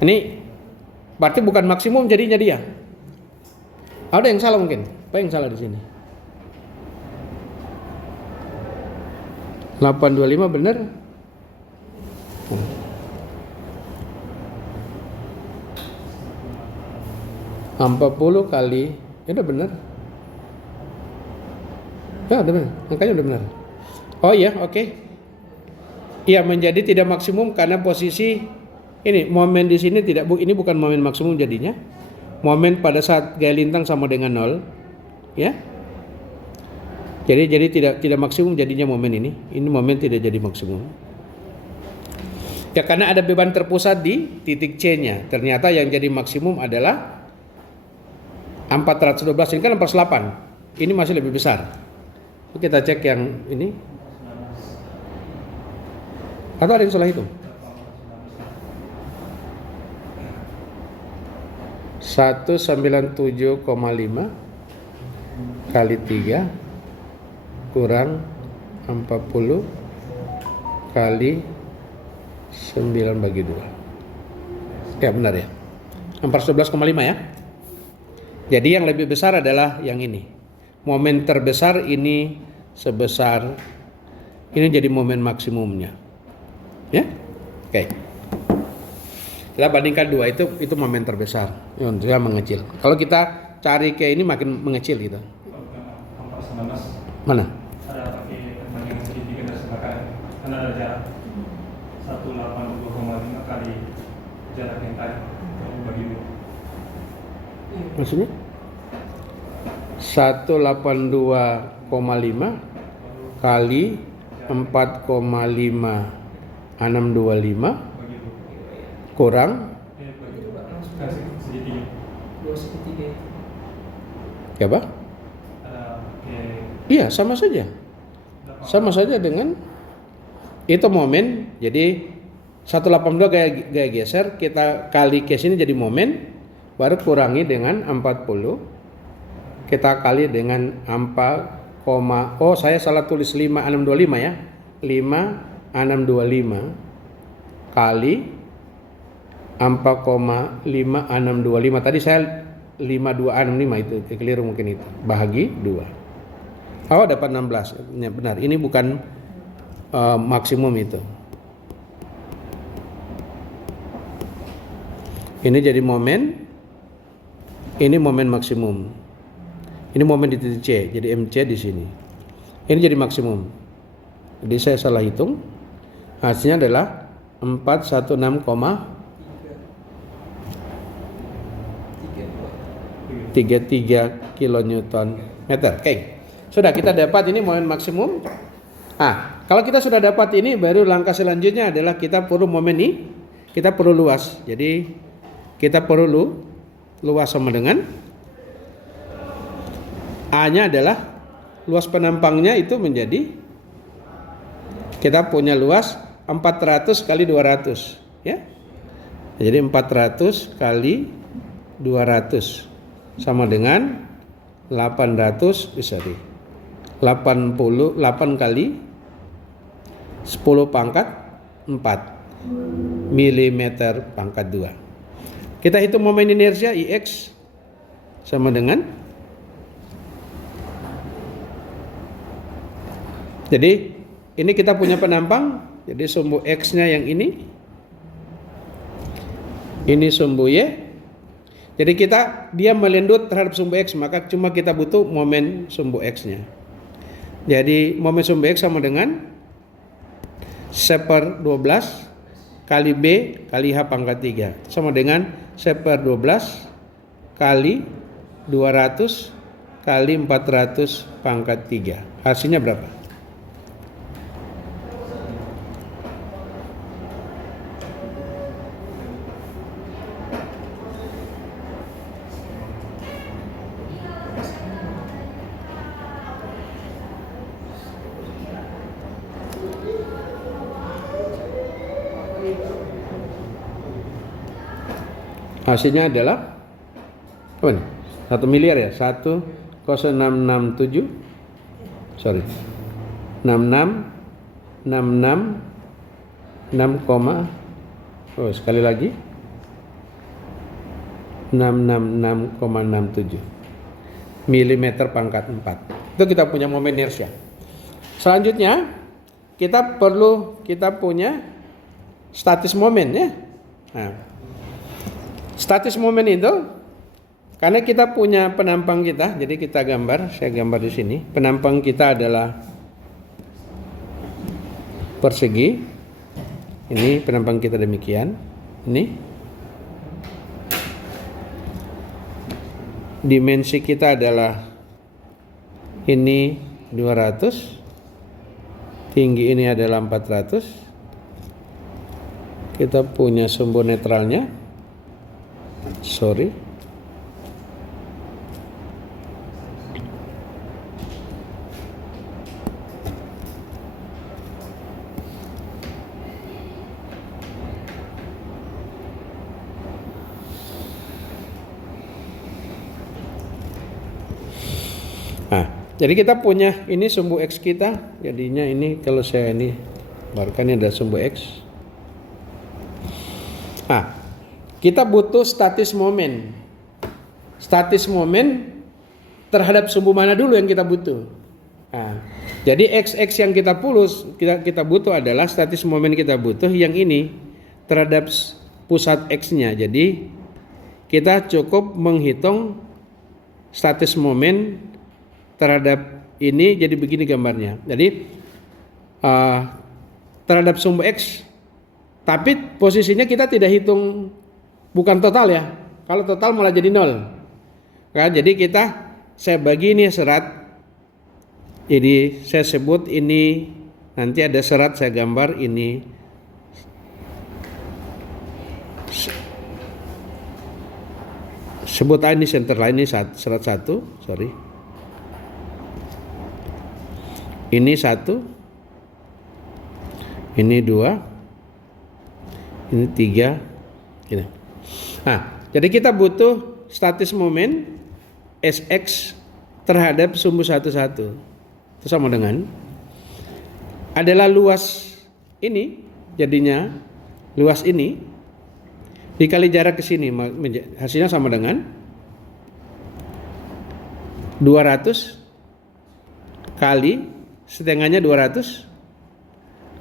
Ini berarti bukan maksimum jadinya dia. Ada yang salah mungkin. Apa yang salah di sini? 825 benar? Empat puluh kali, ya udah benar. Ya udah benar, angkanya udah benar. Oh iya, oke. Iya, menjadi tidak maksimum karena posisi ini momen di sini tidak, ini bukan momen maksimum jadinya. Momen pada saat gaya lintang sama dengan 0, ya. Jadi tidak maksimum jadinya momen ini. Ini momen tidak jadi maksimum. Ya karena ada beban terpusat di titik C-nya. Ternyata yang jadi maksimum adalah 412, ini kan 408. Ini masih lebih besar. Kita cek yang ini. Atau ada yang salah hitung? 197,5 kali 3 kurang 40 kali 9 bagi 2. Ya benar ya. 411,5 ya. Jadi yang lebih besar adalah yang ini. Momen terbesar ini sebesar ini jadi momen maksimumnya. Ya? Oke. Kita bandingkan dua itu momen terbesar. Dia mengecil. Kalau kita cari ke ini makin mengecil gitu. Mana? Ada pakai perbandingan segitiga dan sebagai karena ada jarak 182,5 kali jarak yang tadi bagi 2. Maksudnya? 182,5 kali 4,5625 kurang ya Pak? Iya sama saja dengan itu momen. Jadi 182 gaya geser kita kali ke sini jadi momen, baru kurangi dengan 40 kita kali dengan 4, saya salah tulis 5625 ya, 5625 kali 4,5625. Tadi saya 5265 itu keliru mungkin itu. Bahagi 2. Oh dapat 16. Ya, benar. Ini bukan maksimum itu. Ini jadi momen. Ini momen maksimum. Ini momen di titik C. Jadi MC di sini. Ini jadi maksimum. Jadi saya salah hitung. Hasilnya adalah 416,33 kilonewton meter. Oke. Sudah kita dapat ini momen maksimum. Kalau kita sudah dapat ini, baru langkah selanjutnya adalah kita perlu momen ini, kita perlu luas. Jadi kita perlu luas sama dengan A-nya adalah luas penampangnya itu menjadi, kita punya luas 400 kali 200 ya. Jadi 400 kali 200 sama dengan 800 bisa di 88 kali 10 pangkat 4 milimeter pangkat 2. Kita hitung momen inersia IX sama dengan Jadi ini kita punya penampang, jadi sumbu X-nya yang ini sumbu Y. Jadi dia melindut terhadap sumbu X, maka cuma kita butuh momen sumbu X-nya. Jadi momen sumbu X sama dengan 1/12 kali B kali H pangkat 3, sama dengan 1/12 kali 200 kali 400 pangkat 3. Hasilnya berapa? Hasilnya adalah apa nih? 1 miliar ya, 1,0667 sorry 6666 sekali lagi 666,67 milimeter pangkat 4. Itu kita punya momen inersia. Selanjutnya kita punya statis momen ya. Nah, statis momen itu karena kita punya penampang kita, jadi kita saya gambar di sini. Penampang kita adalah persegi. Ini penampang kita demikian. Ini dimensi kita adalah ini 200, tinggi ini adalah 400. Kita punya sumbu netralnya. Nah, jadi kita punya ini sumbu X kita. Jadinya ini kalau saya ini gambarkan ini ada sumbu X. Nah, kita butuh statis momen. Statis momen terhadap sumbu mana dulu yang kita butuh? Nah, jadi XX yang kita butuh adalah statis momen kita butuh yang ini terhadap pusat X-nya. Jadi kita cukup menghitung statis momen terhadap ini, jadi begini gambarnya. Jadi terhadap sumbu X, tapi posisinya kita tidak hitung, bukan total ya. Kalau total malah jadi 0. Kan? Jadi saya bagi ini serat. Jadi saya sebut ini, nanti ada serat saya gambar ini. Sebut aja ini center line, ini serat 1, sorry. Ini 1, ini 2, ini 3, gitu. Nah, jadi kita butuh statis momen SX terhadap sumbu 1,1. Itu sama dengan adalah luas ini, jadinya luas ini dikali jarak ke sini, hasilnya sama dengan 200 kali setengahnya 200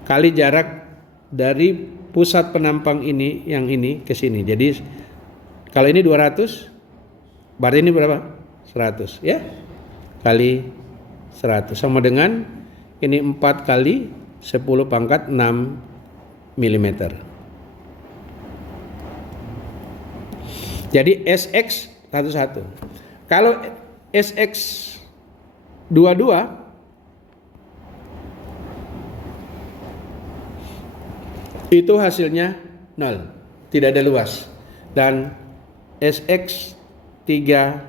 kali jarak dari pusat penampang ini yang ini ke sini. Jadi kalau ini 200, berarti ini berapa? 100 ya, kali 100 sama dengan ini 4 kali 10 pangkat 6 mm. Jadi SX 11. Kalau SX 22 itu hasilnya 0, tidak ada luas. Dan SX 3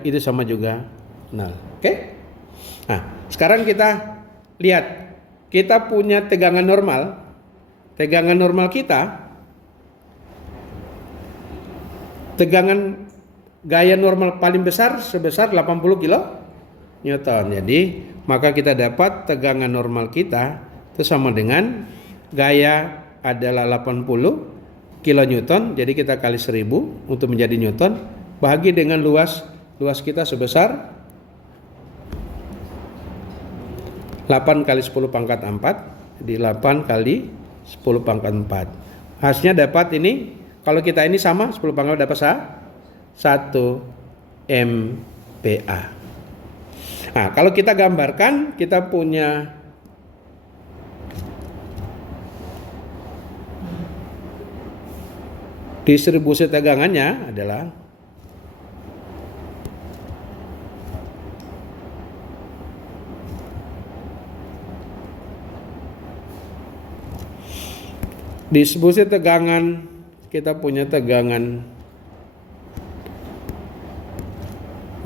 itu sama juga 0. Oke? Nah, sekarang kita lihat, kita punya tegangan normal. Tegangan normal kita, tegangan gaya normal paling besar sebesar 80 kilo Newton. Jadi maka kita dapat tegangan normal kita itu sama dengan gaya adalah 80 kilonewton, jadi kita kali 1000 untuk menjadi newton, bahagi dengan luas kita sebesar 8 kali 10 pangkat 4, di 8 kali 10 pangkat 4. Hasilnya dapat ini, kalau kita ini sama 10 pangkat dapat 1 MPa. Nah, kalau kita gambarkan, kita punya distribusi tegangannya adalah distribusi tegangan, kita punya tegangan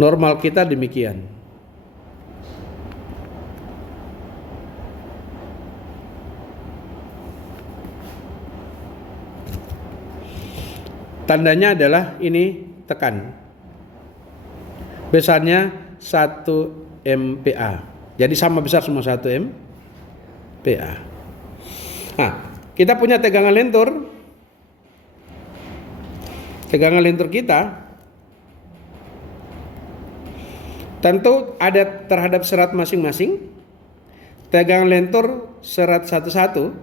normal kita demikian. Tandanya adalah ini tekan. Besarnya 1 MPa. Jadi sama besar semua 1 MPa. Nah, kita punya tegangan lentur. Tegangan lentur kita tentu ada terhadap serat masing-masing. Tegangan lentur serat satu-satu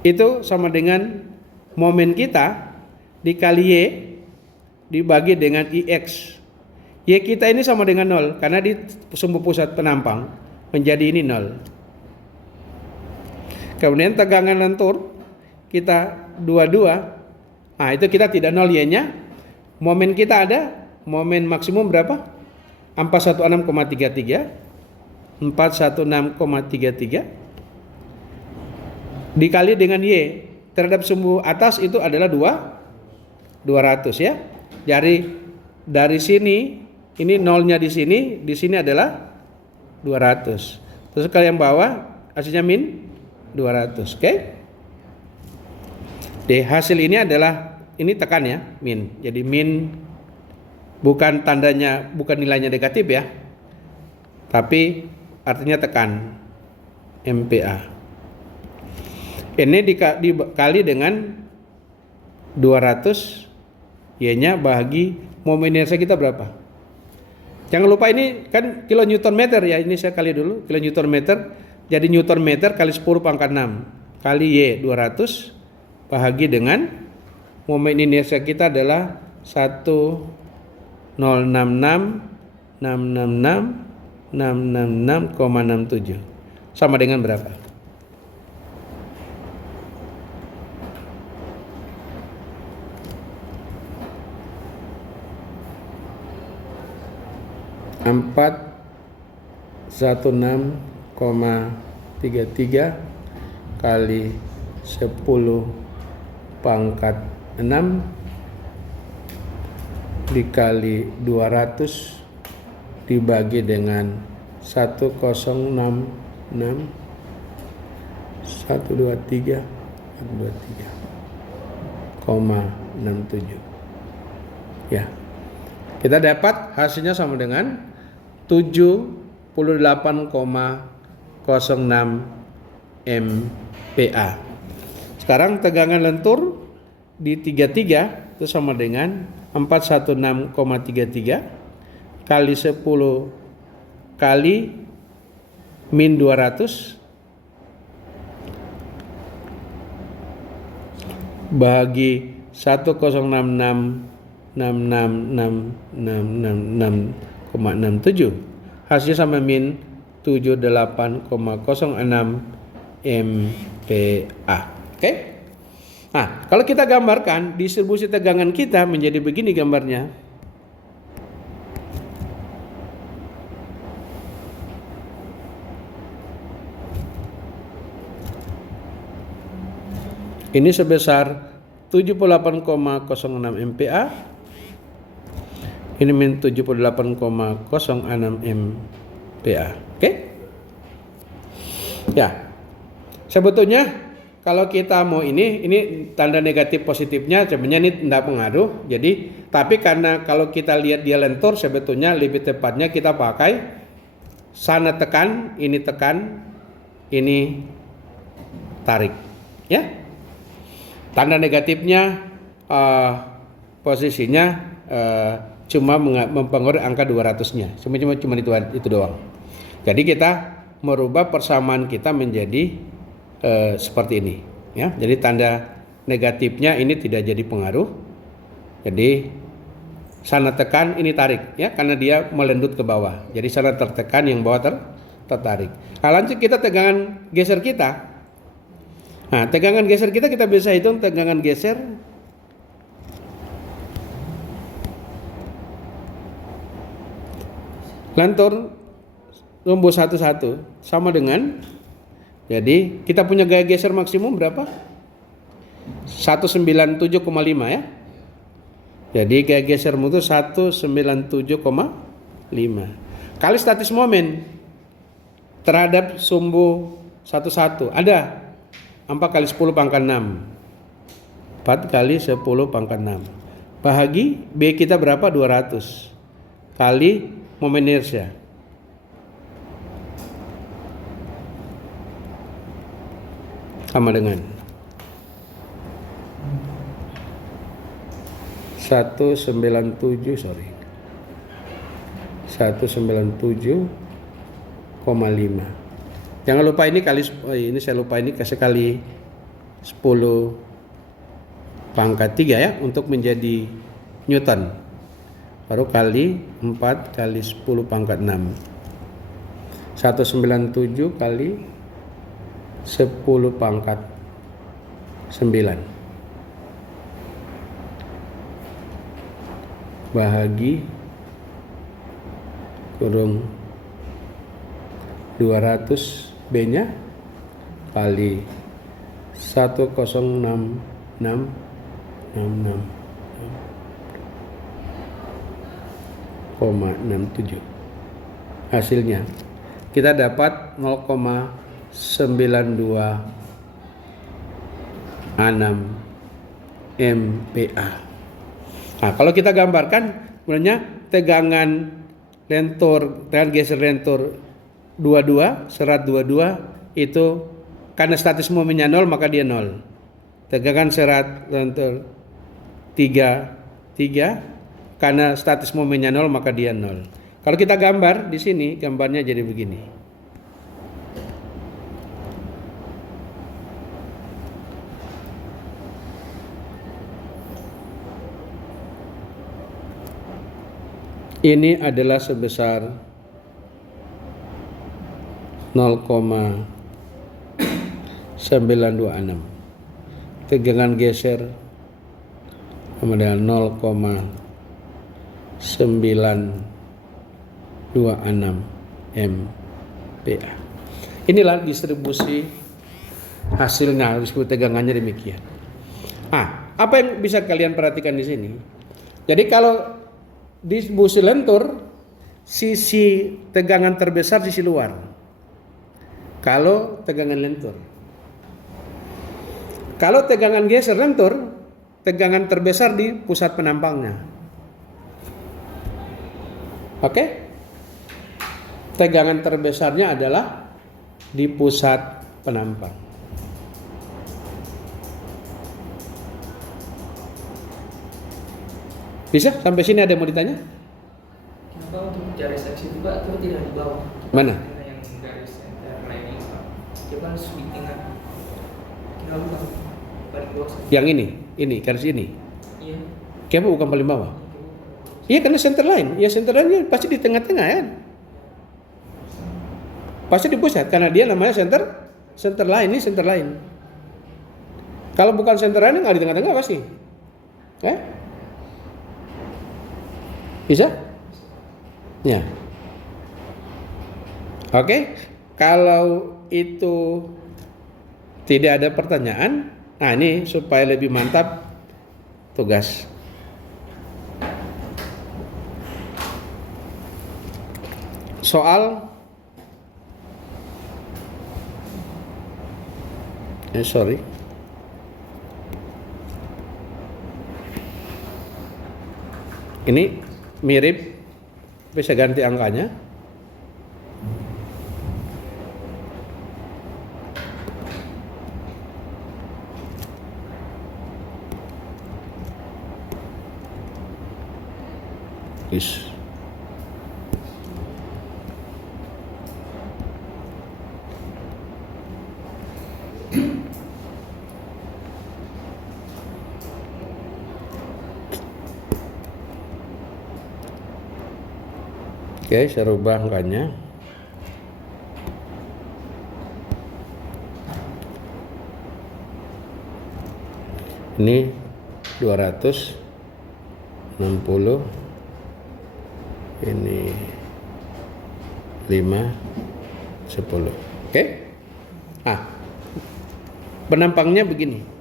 itu sama dengan momen kita dikali Y dibagi dengan IX. Y kita ini sama dengan 0 karena di sumbu pusat penampang menjadi ini 0. Kemudian tegangan lentur kita 22. Nah, itu kita tidak 0 Y-nya. Momen kita ada, momen maksimum berapa? 416,33. 416,33 dikali dengan Y terhadap sumbu atas itu adalah 200 ya. Jadi dari sini ini nolnya di sini adalah 200. Terus kalian bawah hasilnya min 200. Oke? Di hasil ini adalah ini tekan ya, min. Jadi min bukan tandanya, bukan nilainya negatif ya. Tapi artinya tekan MPa. Ini dikali dengan 200, Y-nya bagi momen inersia kita berapa? Jangan lupa ini kan kilonewton meter ya, ini saya kali dulu kilonewton meter. Jadi newton meter kali 10 pangkat 6 kali Y 200 bahagi dengan momen inersia kita adalah 1,066,667 sama dengan berapa? 416,33 kali 10 pangkat 6 dikali 200 dibagi dengan 1,066,123,67 ya. Kita dapat hasilnya sama dengan 78,06 MPa. Sekarang tegangan lentur di 33 itu sama dengan 416,33 kali 10 kali min 200 bagi 1,066,667 hasilnya sama min 78,06 MPa. Oke? Nah, kalau kita gambarkan distribusi tegangan kita menjadi begini gambarnya. Ini sebesar 78,06 MPa. Ini min 78,06 MPa. Oke? Ya. Sebetulnya kalau kita mau ini tanda negatif positifnya sebenarnya ini tidak pengaruh. Jadi, tapi karena kalau kita lihat dia lentur sebetulnya lebih tepatnya kita pakai sana tekan, ini tarik. Ya. Tanda negatifnya posisinya cuma mempengaruhi angka 200-nya. Cuma itu doang. Jadi kita merubah persamaan kita menjadi seperti ini, ya. Jadi tanda negatifnya ini tidak jadi pengaruh. Jadi sana tekan, ini tarik, ya, karena dia melendut ke bawah. Jadi sana tertekan, yang bawah tertarik. Nah, lanjut kita tegangan geser kita. Nah, tegangan geser kita bisa hitung tegangan geser lentur rumbus 1,1 sama dengan, jadi kita punya gaya geser maksimum berapa? 197,5, ya. Jadi gaya geser mutu 197,5 kali statis momen terhadap sumbu 1,1 ada 4 kali 10 pangkat 6. 4 kali 10 pangkat 6 bahagi B kita berapa? 200 kali momen inersia. Sama dengan 197,5. Jangan lupa ini kali, ini saya lupa, ini sekali 10 pangkat 3, ya, untuk menjadi Newton. Baru kali 4 kali 10 pangkat 6. 197 kali 10 pangkat 9 bahagi kurung 200 B nya kali 106,67. Hasilnya kita dapat 0,926 MPa. Nah, kalau kita gambarkan sebenarnya tegangan geser lentur 22, serat 22 itu karena statis momennya 0 maka dia 0. Tegangan serat lentur 3 karena statis momennya 0 maka dia 0. Kalau kita gambar di sini, gambarnya jadi begini. Ini adalah sebesar 0,926. Tegangan geser sama dengan 0,926 MPa. Inilah distribusi hasilnya, distribusi tegangannya demikian. Apa yang bisa kalian perhatikan di sini? Jadi kalau distribusi lentur, sisi tegangan terbesar sisi luar. Kalau tegangan lentur. Kalau tegangan geser lentur, tegangan terbesar di pusat penampangnya. Oke? Tegangan terbesarnya adalah di pusat penampang. Bisa? Sampai sini ada yang mau ditanya? Kenapa untuk mencari seksi itu Pak, itu tidak di bawah? Mana? Yang garis center line ini Pak. Coba harus di tengah. Kenapa Pak? Paling bawah saja. Yang ini garis ini. Iya. Kenapa bukan paling bawah? Iya, karena center line. Ya, center line pasti di tengah-tengah, kan? Pasti di pusat karena dia namanya center line, ini center line. Kalau bukan center line nggak di tengah-tengah pasti. Bisa? Ya. Oke. Kalau itu tidak ada pertanyaan, nah ini supaya lebih mantap tugas. Soal sorry. Ini mirip, bisa ganti angkanya. Oke, saya rubah angkanya. Ini 260, ini 5, 10. Oke? Penampangnya begini.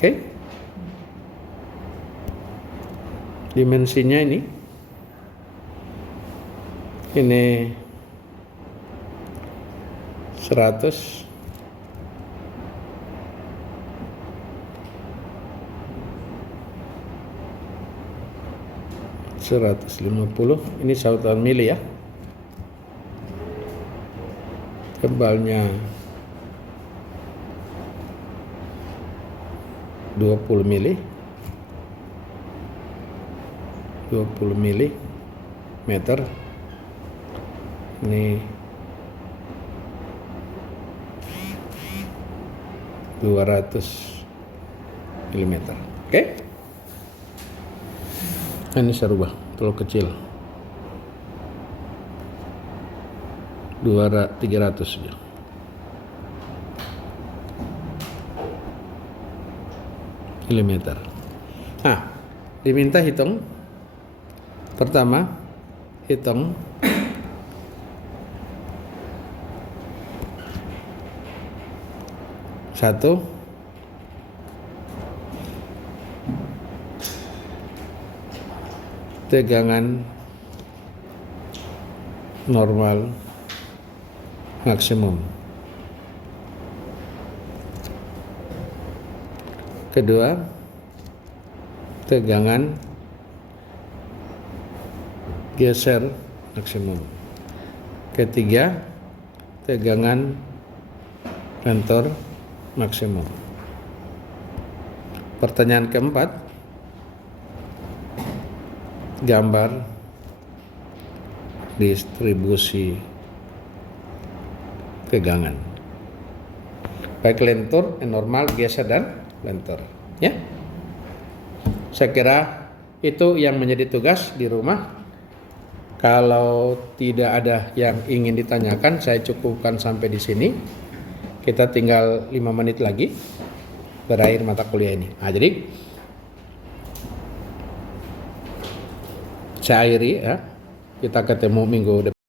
Oke. Dimensinya ini 100, ini 1 mili ya. Tebalnya 20 mili. 20 milimeter. Ini 200 milimeter. Oke? Ini saya rubah terlalu kecil. 300 saja. Milimeter. Diminta hitung. Pertama, hitung satu, tegangan normal maksimum. Kedua, tegangan geser maksimum. Ketiga, tegangan lentor maksimum. Pertanyaan keempat, gambar distribusi tegangan baik lentur, normal, geser dan lentor. Ya, saya kira itu yang menjadi tugas di rumah. Kalau tidak ada yang ingin ditanyakan, saya cukupkan sampai di sini. Kita tinggal 5 menit lagi berakhir mata kuliah ini. Jadi saya akhiri ya. Kita ketemu minggu depan.